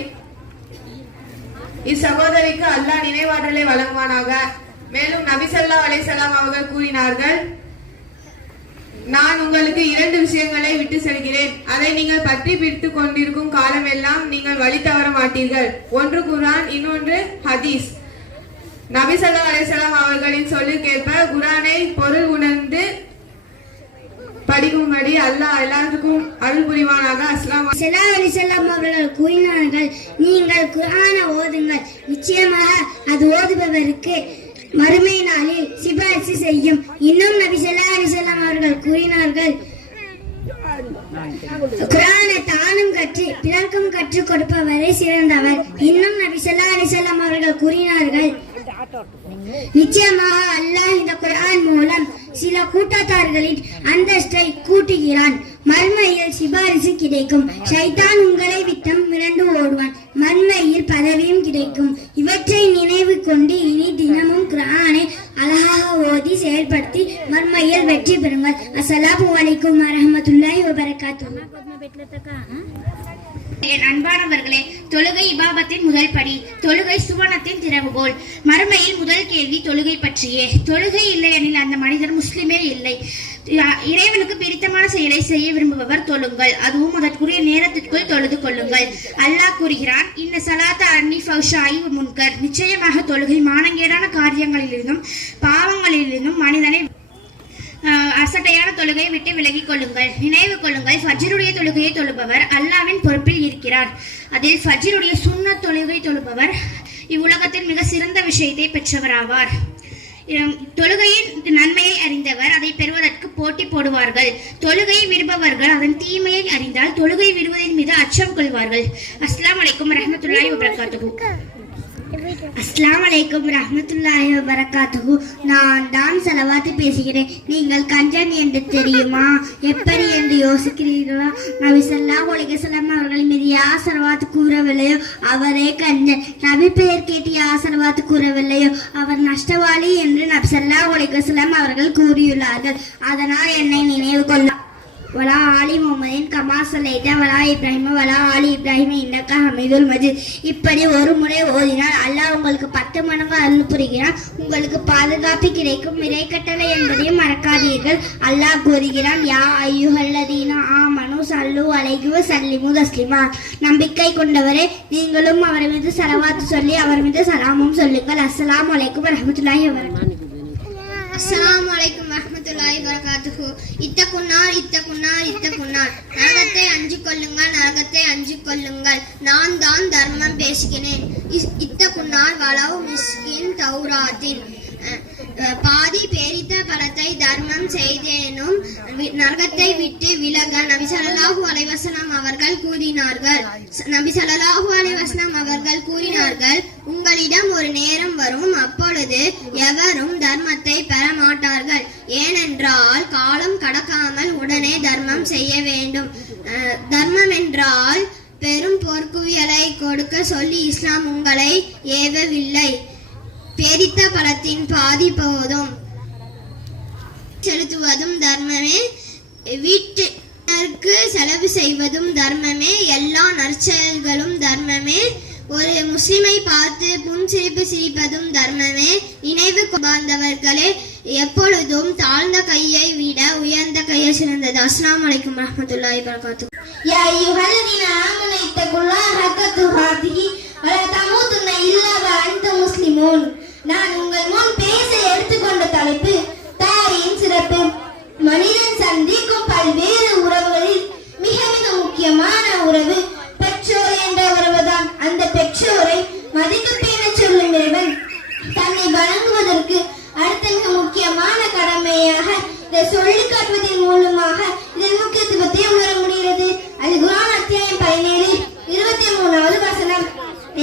இச்சகோதரிக்கு அல்லாஹ் நினைவாற்றலை வழங்குவானாக. மேலும் நபி ஸல்லல்லாஹு அலைஹி வஸல்லம் அவர்கள் கூறினார்கள், நான் உங்களுக்கு 2 விஷயங்களை விட்டு செல்கிறேன். அதை நீங்கள் பற்றி பிடித்து கொண்டிருக்கும் காலம் எல்லாம் நீங்கள் வழி தவற மாட்டீர்கள். ஒன்று குர்ஆன், இன்னொன்று ஹதீஸ். நபி ஸல்லல்லாஹு அலைஹி வஸல்லம் அவர்களின் சொல்லுக்கேற்ப குர்ஆனை பொருள் உணர்ந்து படிக்கும்படி அல்லாஹ் எல்லாருக்கும் அருள் புரிவானாக. அஸ்ஸலாமு அலைஹிஸ்ஸலாம் அவர்கள் கூறினார்கள், நீங்கள் குர்ஆனை ஓதுங்கள், நிச்சயமாக அது ஓதுபவருக்கு மறுமை நாளில் சிபாரிசு செய்யும். இன்னும் நபி ஸல்லல்லாஹு அலைஹி வஸல்லம் அவர்கள் கூறினார்கள், குர்ஆனை தானும் கற்று பிறர்க்கும் கற்றுக் கொடுப்பவரே சிறந்தவர். இன்னும் நபி ஸல்லல்லாஹு அலைஹி வஸல்லம் அவர்கள் கூறினார்கள், நிச்சயமாக அல்லாஹ் இந்த குர்ஆன் மூலம் சில கூட்டத்தார்களின் அந்தஸ்தை கூட்டுகிறான். மர்மையில் சிபாரிசு கிடைக்கும். ஷைத்தான் உங்களை விட்டம் மிரண்டு ஓடுவான். மர்மையில் பதவியும் கிடைக்கும். இவற்றை நினைவு கொண்டு இனி தினமும் குர்ஆனை அழகாக ஓதி செயல்படுத்தி மர்மையில் வெற்றி பெறுங்கள். அஸ்ஸலாமு அலைக்கும் வரஹ்மத்துல்லாஹி வபரகாத்துஹு. என் அன்பானவர்களே, தொழுகை இபாதத்தின் முதல் படி. தொழுகை சுவனத்தின் திறவுகோல். மறுமையில் முதல் கேள்வி தொழுகை பற்றியே. தொழுகை இல்லை எனில் அந்த மனிதர் முஸ்லிமே இல்லை. இறைவனுக்கு பிடித்தமான செயலை செய்ய விரும்புபவர் தொழுங்கள், அதுவும் அதற்குரிய நேரத்திற்குள் தொழுது கொள்ளுங்கள். அல்லாஹ் கூறுகிறான், இன்ன ஸலாத்த அன்னி ஃபௌஷாயி முன்கர். நிச்சயமாக தொழுகை மானங்கேடான காரியங்களிலிருந்தும் பாவங்களிலிருந்தும் மனிதனை அசட்டையான தொழுகையை விட்டு விலகிக் கொள்ளுங்கள். நினைவு கொள்ளுங்கள், ஃபஜ்ருடைய தொழுகையை தொழுபவர் அல்லாஹ்வின் பொறுப்பில் இருக்கிறார். அதில் ஃபஜ்ருடைய சுன்னத் தொழுகை தொழுபவர் இவ்வுலகத்தில் மிக சிறந்த விஷயத்தை பெற்றவராவார். தொழுகையின் நன்மையை அறிந்தவர் அதை பெறுவதற்கு போட்டி போடுவார்கள். தொழுகையை விடுபவர்கள் அதன் தீமையை அறிந்தால் தொழுகை விடுவதன் மீது அச்சம் கொள்வார்கள். அஸ்ஸலாமு அலைக்கும் வரஹ்மத்துல்லாஹி வபரகாத்துஹு. அஸ்ஸலாமு அலைக்கும் ரஹ்மத்துல்லாஹி வபரகாத்துஹு. நான் தான் ஸலவாத்து பேசுகிறேன். நீங்கள் கஞ்சன் என்று தெரியுமா? எப்படி என்று யோசிக்கிறீர்களா? நபி ஸல்லல்லாஹு அலைஹி வஸல்லம் அவர்கள் மீது யார் ஸலவாத்து கூறவில்லையோ அவரே கஞ்சன். நபி பெயர் கேட்டு யார் ஸலவாத்து கூறவில்லையோ அவர் நஷ்டவாளி என்று நபி ஸல்லல்லாஹு அலைஹி வஸல்லம் அவர்கள் கூறியுள்ளார்கள். அதனால் என்னை நினைவு கொள்ள வலா ஆலி முஹம்மதின் கமா ஸல்லைத வலா இப்ராஹிம வலா ஆலி இப்ராஹிம இன்னக ஹமீதுல் மஜீத். இப்படி ஒரு முறை ஓதினால் அல்லாஹ் உங்களுக்கு 10 மடங்கு அருள் புரிகிறான். உங்களுக்கு பாதுகாப்பு கிடைக்கும். இறைக்கட்டளை என்பதையும் மறக்காதீர்கள். அல்லாஹ் கூறுகிறான், யா அய்யுஹல்லதீன ஆமனு ஸல்லு அலைஹி வஸல்லிமு தஸ்லீமா. நம்பிக்கை கொண்டவரே, நீங்களும் அவர் மீது ஸலவாத் சொல்லி அவர் மீது சலாமும் சொல்லுங்கள். அஸ்ஸலாமு அலைக்கும் வரஹ்மத்துல்லாஹி வபரகாத்துஹு. அஸ்ஸலாமு அலைக்கும் வரஹ்மத்துல்லாஹி வபரகாத்துஹு. இத்தகுன்னார் இத்தகுன்னார் இத்தகுன்னார். நரகத்தை அஞ்சு கொள்ளுங்கள், நரகத்தை அஞ்சு கொள்ளுங்கள். நான் தான் தர்மம் பேசுகிறேன். இத்தகுன்னார் வலவு மிஸ்கின் தௌராத்தின். பாதி பேரித்த பழத்தை தர்மம் செய்தேனும் நரகத்தை விட்டு விலக நபி ஸல்லல்லாஹு அலைஹி வஸல்லம் அவர்கள் கூறினார்கள். உங்களிடம் ஒரு நேரம் வரும், அப்பொழுது எவரும் தர்மத்தை பெற மாட்டார்கள். ஏனென்றால் காலம் கடக்காமல் உடனே தர்மம் செய்ய வேண்டும். தர்மம் என்றால் பெரும் பொற்குவியலை கொடுக்க சொல்லி இஸ்லாம் உங்களை ஏவவில்லை. பேரித்த பழத்தின் பாதி போதும். செலுத்துவதும் தர்மமே, வீட்டிற்கு செலவு செய்வதும் தர்மமே, எல்லா நற்செயல்களும் தர்மமே, ஒரு முஸ்லிமை பார்த்து புன்சிரிப்பு சிரிப்பதும் தர்மமே. நினைவு கொண்டாந்தவர்களே, எப்பொழுதும் தாழ்ந்த கையை விட உயர்ந்த கையை சிறந்தது. அஸ்ஸலாமு அலைக்கும் வரஹ்மத்துல்லாஹி வபரகாத்துஹு. யா அய்யுஹல்லதீன ஆமனு இத்தகுல்லாஹ ஹக்க துகாதிஹி வலா தமூதுன்ன இல்லா வ அன்தும் முஸ்லிமூன். நான் உங்கள் முன் பேச எடுத்துக்கொண்ட தலைப்பு தாயின் சிறப்பு. மனிதன் சந்திக்கும் பல்வேறு உறவுகளில் மிக மிக முக்கியமான உறவு பெற்றோர் என்ற உறவுதான். அந்த பெற்றோரை மதிக்க பேண சொல்லும் இறைவன் தன்னை வழங்குவதற்கு அடுத்த மிக முக்கியமான கடமையாக இதை சொல்லி காட்டுவதன் மூலமாக இதன் முக்கியத்துவத்தை உணர முடிகிறது. அது குர்ஆன் அத்தியாயம் 17:23 வசனம்.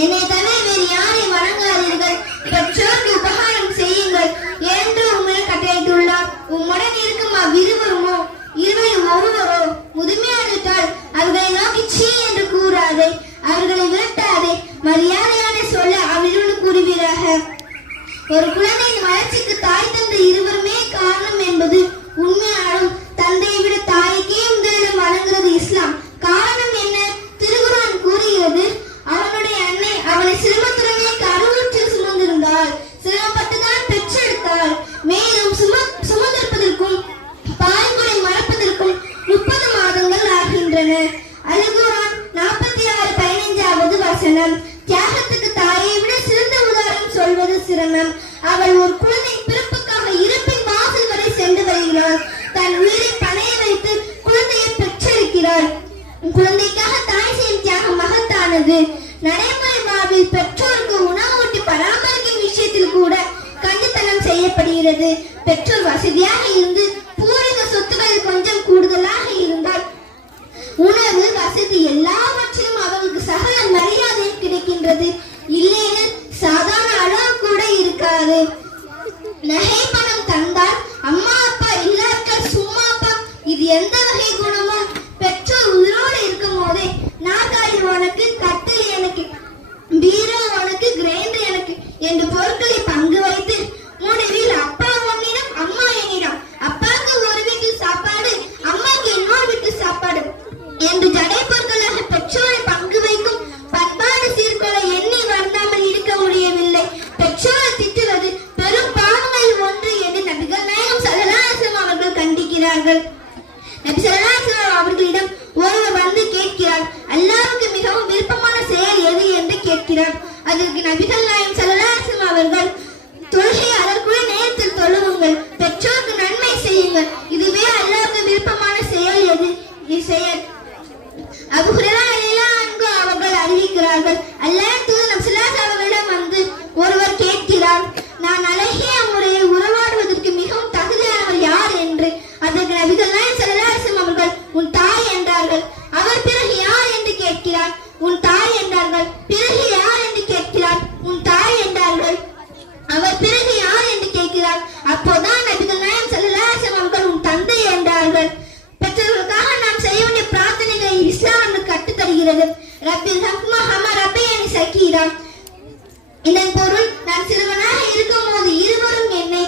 என்னை தவிர வேறு யாரை வணங்காதீர்கள், பெற்றோருக்கு உபகாரம் செய்யுங்கள் என்று உங்களை கட்டளையிட்டுள்ளார். உம்முடன் இருக்கும் அவ்விருவருமோ இருவரில் ஒருவரோ முதுமையாகிவிட்டால் அவர்களை நோக்கி சீ என்று கூறாதே, அவர்களை விரட்டாதே, மரியாதையான சொல்ல அவர்களோடு கூறுவீராக. ஒரு குழந்தையின் வளர்ச்சிக்கு தாய் தந்தை இருவருமே காரணம் என்பது உண்மையாலும் தந்தையை விட தாய்க்கே முதலிடம் வழங்குகிறது இஸ்லாம். காரணம் என்ன? திருக்குர்ஆன் கூறுகிறது, அவனுடைய அன்னை அவனை சிரமத்துடனே கருவுற்றில் சுமந்திருந்தாள், சிரமப்பட்டுதான் பெற்றெடுத்தாள். மேலும் சுமந்திருப்பதற்கும் பாய்குடை மறப்பதற்கும் 30 மாதங்கள் ஆகின்றன. அல்-குர்ஆன் 46:15 வசனம். தியாகத்துக்கு தாயை விட சிறந்த உதாரணம் சொல்வது சிரமம். அவள் ஒரு குழந்தை பிறப்புக்காக இருப்பின் வாசல் வரை சென்று வருகிறாள். தன் உயிரை பணைய வைத்து குழந்தையை பெற்றெடுக்கிறாள். குழந்தைக்காக தாய் செய்யும் தியாகம் மகத்தானது. நடைமுறை வாழ்வில் பெற்றோருக்கு உணவூட்டி பராமரிக்கும் விஷயத்தில் கூட கண்டித்தனம் செய்யப்படுகிறது. பெற்றோர் வசதியாக இருந்து பூர்வீக சொத்துக்கள் கொஞ்சம் கூடுதலாக இருந்தால் உணவு வசதி எல்லாவற்றிலும் அவர்களுக்கு சகல மரியாதை கிடைக்கின்றது. இல்லையெனில் சாதாரண அளவு கூட இருக்காது. நகை பணம் தந்தால் அம்மா அப்பா இல்லார்கள் சும்மாப்பா, இது எந்த வகை குணமோ? பெற்றோர் உயிரோடு இருக்கும் போதே நாற்காலி உனக்கு, கட்டில் எனக்கு, பீரோ உனக்கு, கிரைண்டர் எனக்கு என்று பொருட்களை பங்கு வைத்து முடிவில் அப்பா உன்னிடம் அம்மா என்னிடம், அப்பாவுக்கு ஒரு வீட்டில் சாப்பாடு அம்மாவுக்கு இன்னொரு வீட்டில் சாப்பாடு என்று ஜடை பொருட்களாக பெற்றோரை பங்கு வைக்கும் பண்பாடு சீர்கொள்ள எண்ணி வருந்தாமல் இருக்க முடியவில்லை. பெற்றோரை திட்டுவது பெரும் பாவங்களில் ஒன்று என்று நபிகள் நாயகம் ஸல்லல்லாஹு அலைஹி வஸல்லம் அவர்கள் கண்டிக்கிறார்கள். நபி ஸல்லல்லாஹு அலைஹி வஸல்லம் அவர்களிடம் ஒருவர் வந்து கேட்கிறார், அல்லாஹ்வுக்கு மிகவும் விருப்பமான செயல் எது என்று கேட்கிறார். அதற்கு நபிகள் நாயகம் ஸல்லல்லாஹு அலைஹி வஸல்லம் அவர்கள், தொழுகை அதற்குள்ள நேரத்தில் தொழுவுங்கள், பெற்றோருக்கு நன்மை செய்யுங்கள், இதுவே அல்லாஹ்வுக்கு விருப்பமான செயல் செயல். அபூ ஹுரைரா ரலியல்லாஹு அன்ஹு அவர்கள் அறிவிக்கிறார்கள், அல்லாஹ்வின் தூதர் நபி ஸல்லல்லாஹு அலைஹி வஸல்லம் அவர்களிடம் வந்து ஒருவர் கேட்கிறார், நான் அழகிய முறையில் உறவாடுவதற்கு மிகவும் தகுதியானவர் யார் என்று. அதற்கு நபிகள் நாயகம் ஸல்லல்லாஹு அலைஹி வஸல்லம் அவர்கள், உன் தாய் என்றார்கள். அவர் பிறகு யார் என்று கேட்கிறார். உன் தாய் என்றார்கள். பிறகு யார் என்று கேட்கிறார். உன் தாய் என்றார்கள். அவர் பிறகு யார் என்று கேட்கிறார். அப்போதான் நபிகள் நாயகம் ஸல்லல்லாஹு அலைஹி வஸல்லம் அவர்கள், உன் தந்தை என்றார்கள். பெற்றோர்களுக்காக நாம் செய்ய வேண்டிய பிரார்த்தனைகளை இஸ்லாம் நமக்கு கற்றுத் தருகிறது. ரப்பில் ஹக்மா ஹமா ரப்பையனி சகீரா. இதன் பொருள், நான் சிறுவனாக இருக்கும் போது இருவரும் என்னை